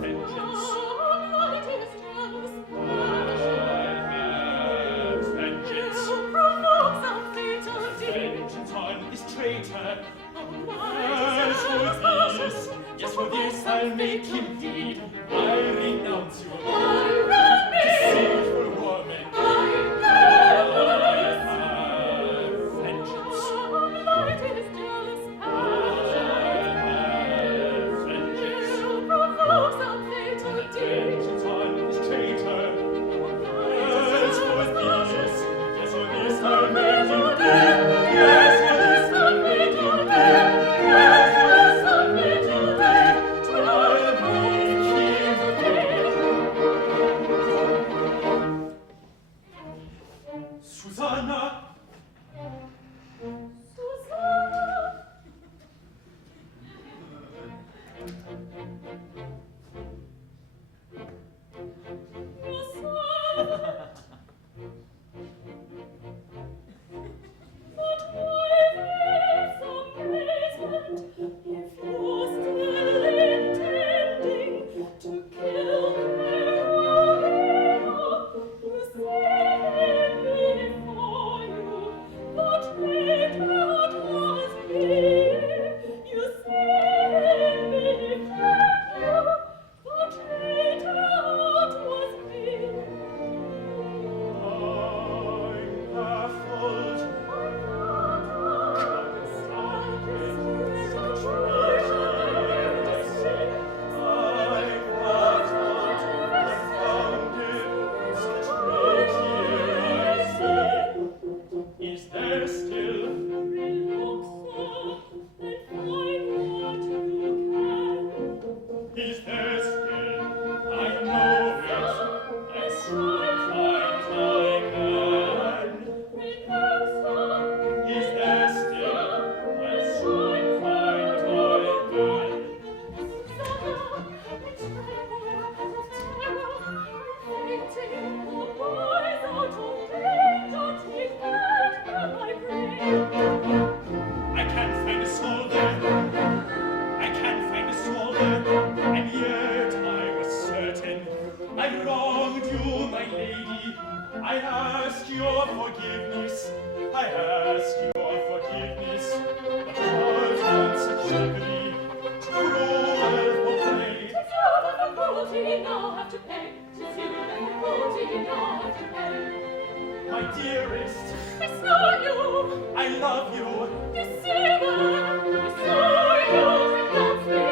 Vengeance. Night is jealous. Vengeance. You provoke some fatal deed. Vengeance on this traitor. Oh, Yes, night for is jealous. this, yes, for this I'll make him deed. I'll renounce you. I run me. Deceitful woman. I'm guiltless. Vengeance. Night is jealous. Vengeance. You provoke some fatal deed. Vengeance on this traitor. Yes, for this, yes, for this I'll make him deed. Yes, for this I'll make him deed. Yes, for this I'll make him deed. I'll make him deed. Susanna. Susanna. But why this amazement if you're still intending to kill Carolina? You see before you what great God was here. You see before you what great God was here. I'm baffled. Is there still? Look so and find what you can. Is there still? I know it. I shall find my man. Look so. Is there still? I shall find my man. I can't find a soul there. I can't find a soul there. And yet I was certain I wronged you, my lady. I ask your forgiveness. I ask your forgiveness. But was not such chivalry, cruel for play. Now have to pay. 'Tis you that will My dearest, I saw you. I love you. Deceiver, I saw you. Denounce me.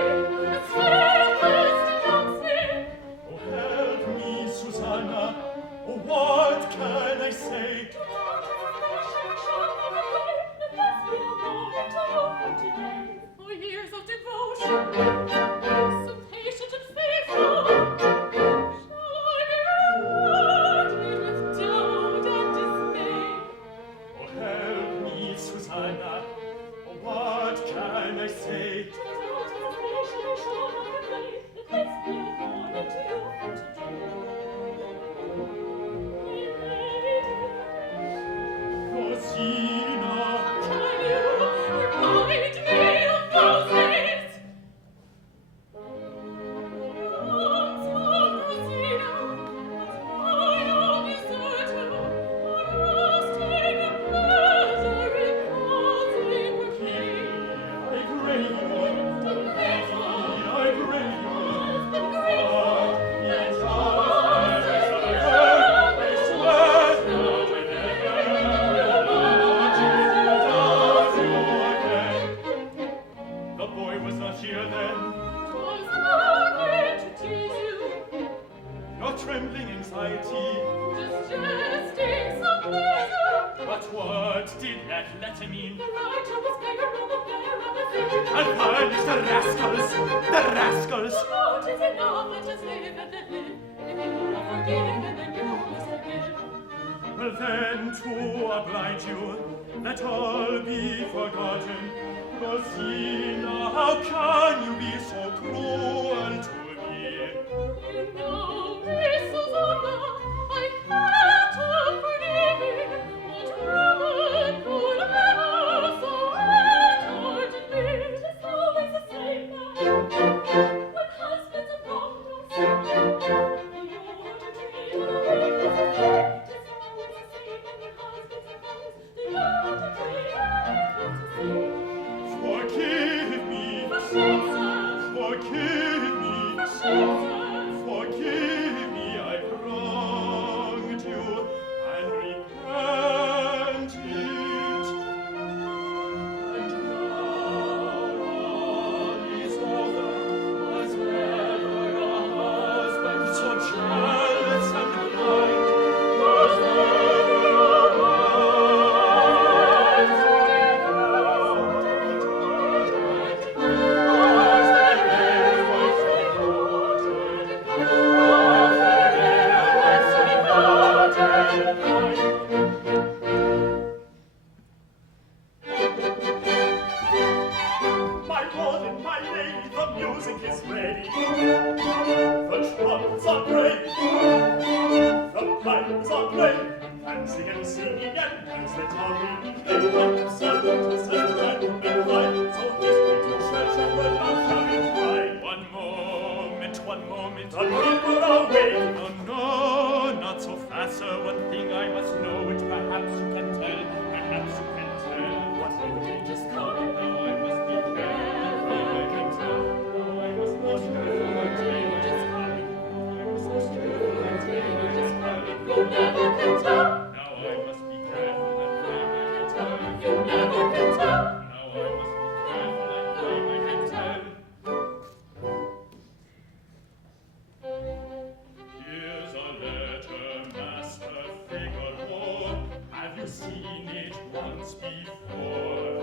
The sweetest denounce me. Oh, help me, Susanna. Oh, what can I say? For years of devotion, so patient and faithful, shall I be rewarded with doubt and dismay? Oh, help me, Susanna. Oh, what can I say? Doubt and suspicion shall not remain, if this be a warning to you for today. Rosina, Can you remind me of those days? Once loved Rosina, but I now desert her, resting in pleasure in causing her pain. I pray you. I pray you. Yes, I swear that the boy was not here then. Was I to tease you? No trembling anxiety. Just jesting some pleasure. But what did that letter mean? The writer was Figaro, the bearer of the thing. And punish the rascals! The rascals! The note is enough, let us live and let live. If you have forgiven, then you must forgive. Well then, to oblige you, let all be forgotten. Rosina, how can you be so cruel to me? You know me, Susanna, I can't help forgiving. What woman could ever so hard to be? It's always the same now. When husbands have wronged us, you're to treat with a weakness and hate. It's always the same when your husbands have wronged us, that you're to treat with a weakness and hate. Forgive me! For shame, sir. Forgive me! For shame, sir. Forgive me, I've wronged you, and repent it. And now all is over. Was ever a husband so jealous and blind? Was ever a wife so devoted? Was there ever so devoted? Was there ever so devoted? My lord and my lady, the music is ready. The trumpets are playing, the pipes are playing, dancing and singing and bells that are ringing. They want to salute us and ride and fly, so this way to church and we're not coming right. One moment, the people are waiting. No, no, not so fast, sir. One thing I must know, which perhaps you can tell, perhaps you can tell. What will be just coming? Now I must be careful, I can tell. Now I must not careful, I tell. Just coming. Now I must not careful, I tell. Just coming. You never can tell. Now I must be careful, and I can tell. You never can tell. Now I must be careful, and I can tell. Here's a letter, Master Figaro. Have you seen it once before?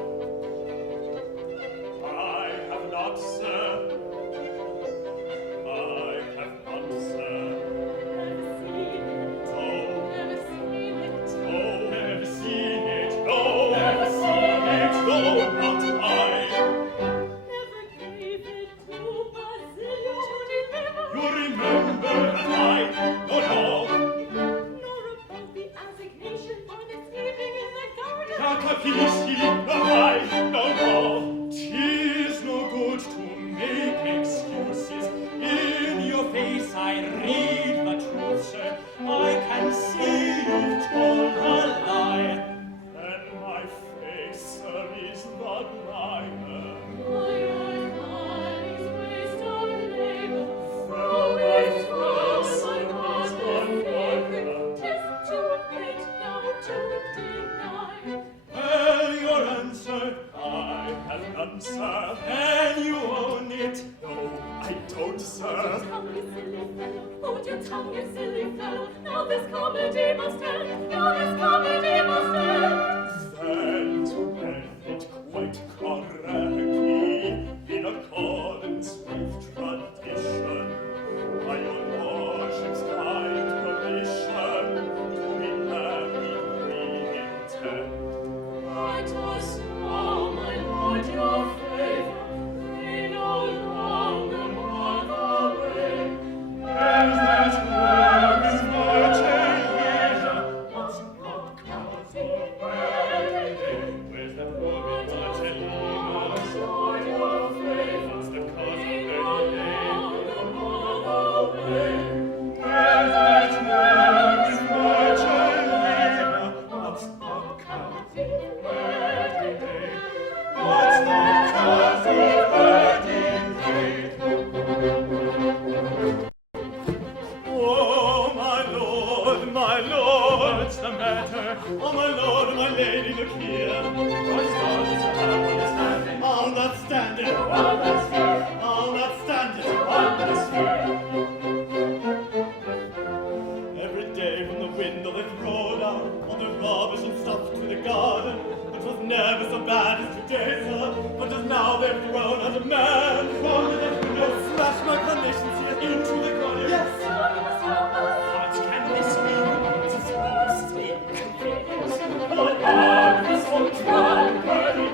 I have not, sir. I have not, sir. Never seen it. No, Never seen it. no, never seen it. No, never seen it. No, not I. Never gave it to Basilio to deliver. You remember that I, no, no. Nor about the assignation for this evening in the garden. Da capisci, no, I, no, no. 'Tis no good to make excuses. In your face I read the truth, sir. I can see you've told a lie. And my face, sir, is the liar. My eyes waste of labor. From my face, my there is heart one is word. sacred. your tongue, you silly fellow. Now this comedy must end. Now this comedy must end. Then to end it quite correctly, in accordance with tradition, by your lordship's kind permission, to be married we intend. Let us now, my lord, your favor, pray no longer bar the way. As that work is much leisure, What's not county wedding? Where's that work is much leisure? Lord, your favor, What's the cause pray of no wedding? longer bar the way. As that work is much leisure, what's the County wedding day. What's the cause of wedding day? Oh, my lord, what's the matter? Oh, my lord, my lady, look here. What's wrong? I'll not stand it. I'll not stand it. I'll not stand it. I'll not stand it. Every day from the window they throw down all the rubbish and stuff to the garden. It was never so bad as today, sir. But just now they've thrown out a man from the window, smashed my carnations here into the garden. Yes. What can this mean? It's a small mistake. What are this for trouble?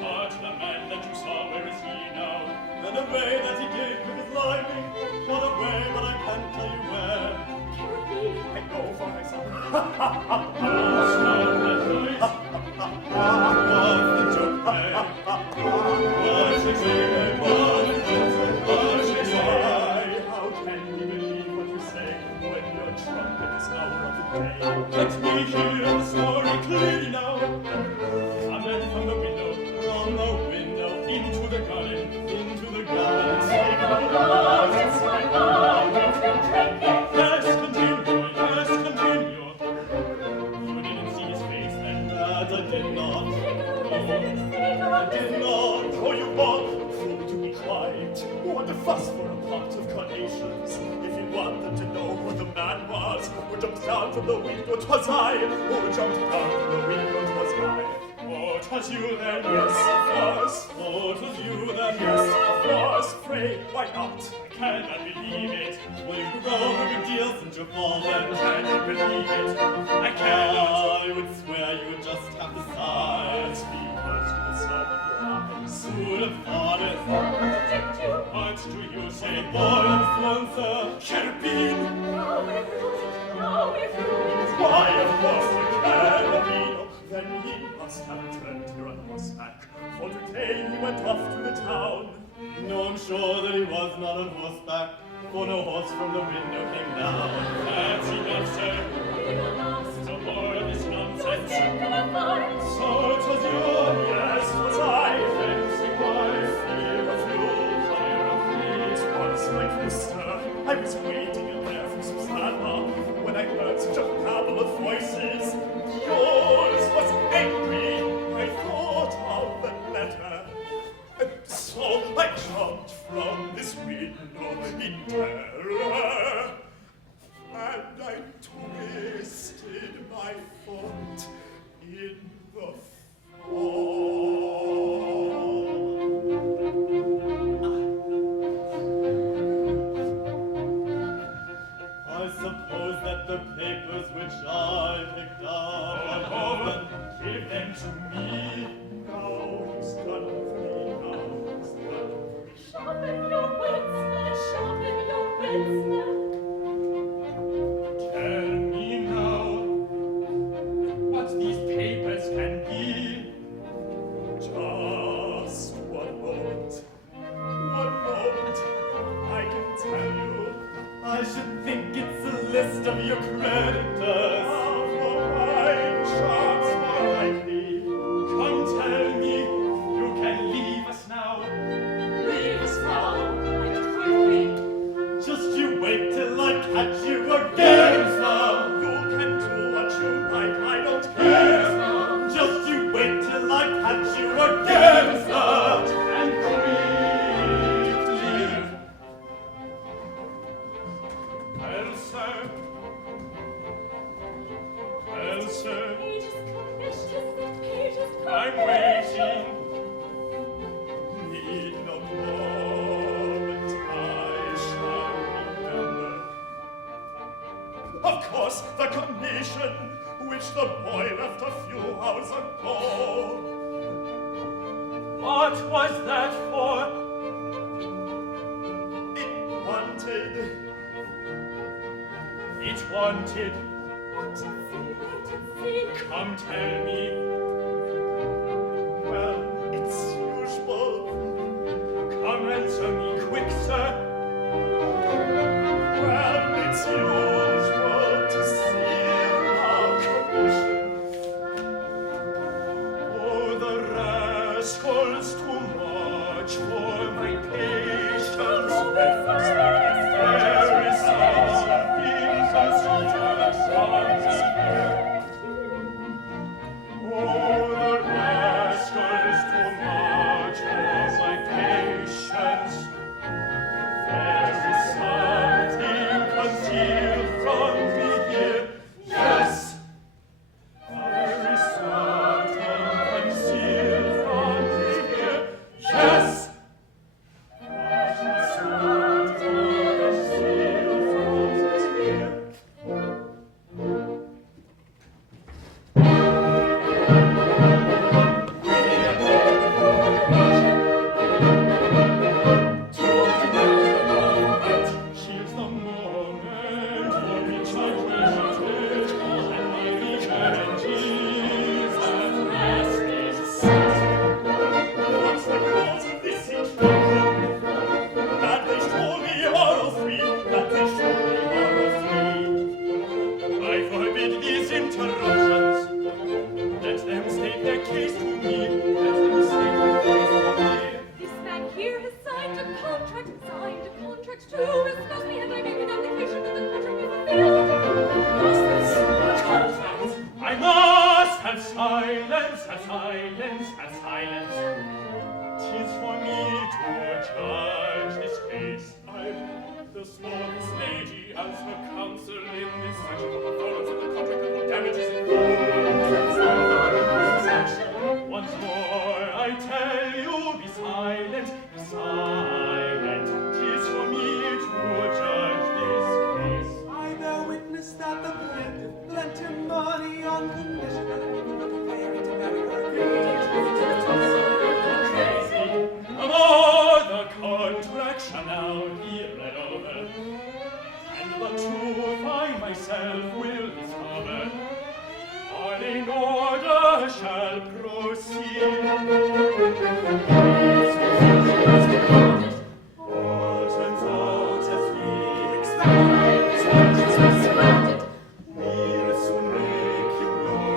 But the man that you saw, where is he now? And the way that he gave me his living, not a way, but I can't tell you where. I know for myself. What's the joke there? What's the joke? What's the joke? How can we believe what you say when your trumpet is now of the day? Let me hear the story clearly now. A man from the window, into the garden, Take a look, it's my lord, it's been drinking. Yes, continue. You didn't see his face then? That I did not. I did not. Oh, you want to be quiet. You want to fuss for a pot of carnations. If you wanted to know who the man was who jumped down from the window, 'twas I. Who jumped down from the window, 'twas I. Oh, 'twas you then, yes, of course. Oh, 'twas you then, yes, of course. Pray, why not? I cannot believe it. Well, you grow over deals and you're fallen. I cannot believe it. I cannot. I would swear you just have the size. Because you saw in your eyes. Who'd have thought it? What do you say, boy influencer? Cherubim! Why, of course, you cherubim! Then he must have returned here on horseback, for today he went off to the town. No, I'm sure that he was not on horseback, for no horse from the window came down. That's enough, sir. No more of this nonsense. So it was you, yes, it was I. Fancy wife, fear of you, fire of me. It was my twister. I was waiting in there for Susanna, when I heard such a babble of voices. Yours was angry. I thought of the letter. And so I jumped from this window in terror. And I twisted my foot in the I suppose that the papers which I picked up at home, give them to me. Now he's done for me, now he's done for me. Sharpen your wits, man, sharpen your wits, man. Tell me now what these papers can be. Just one moment. I can tell you. I should think it's a list of your creditors. For wine shops, more likely. Come tell me, you can leave us now. Leave us now, and quickly. Just you wait till I catch you again, sir. You can do what you like, I don't care. Just you wait till I catch you again, sir. And quickly. sir. Well, sir, I'm waiting. Need no moment, I shall remember. Of course, the commission which the boy left a few hours ago. What was that for? It wanted. Come tell me. Well, it's usual. Come answer me quick, sir. Well, it's usual to seal our commission. Oh, the rascals too much for my patience. There is something concealed from me. Oh, the rascals too much for my patience. There is something concealed from me here. Yes, there is something concealed from me here. Yes, there is something concealed from me here. She's the moment for which I waited, and my energies at last is set. What's the cause of this intrusion? That they show me all three, that they show me all three. I forbid these interruptions. Let them state their case to me. Let them state their case to me. This man here has signed a contract to espouse me, and I make an application that the contract be fulfilled. I must have silence, have silence, have silence. 'Tis for me to judge this case. I'm the smallest lady as her counsel in this section of performance of the contract and what damages involved. Once more I tell you, be silent, be silent. 'Tis for me to judge this case. I bear witness that the plaintiff lent him money on condition that he would not declare it to marry her. Oh, the contract shall now be read over, and the truth I myself will discover. On in order shall proceed. Odds and odds as we expect. We'll soon make you look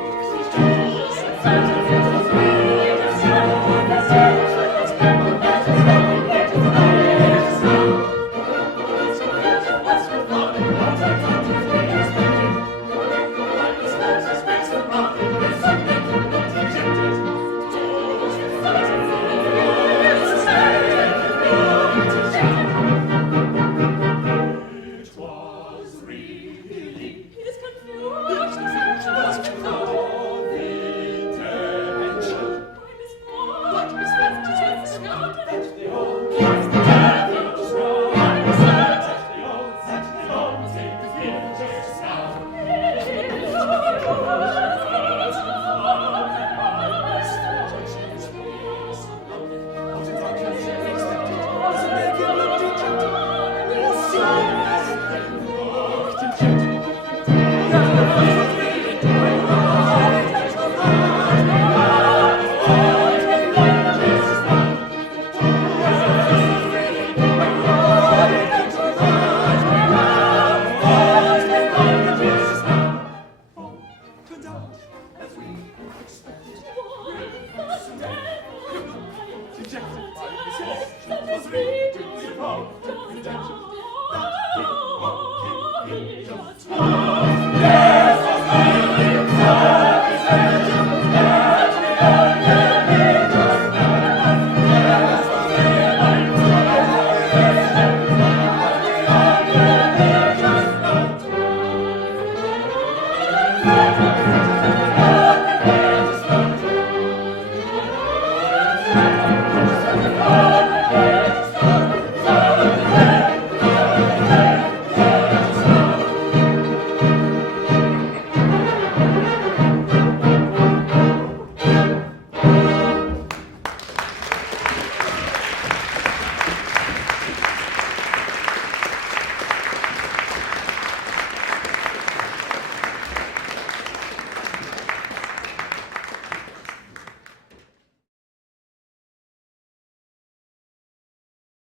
Oh,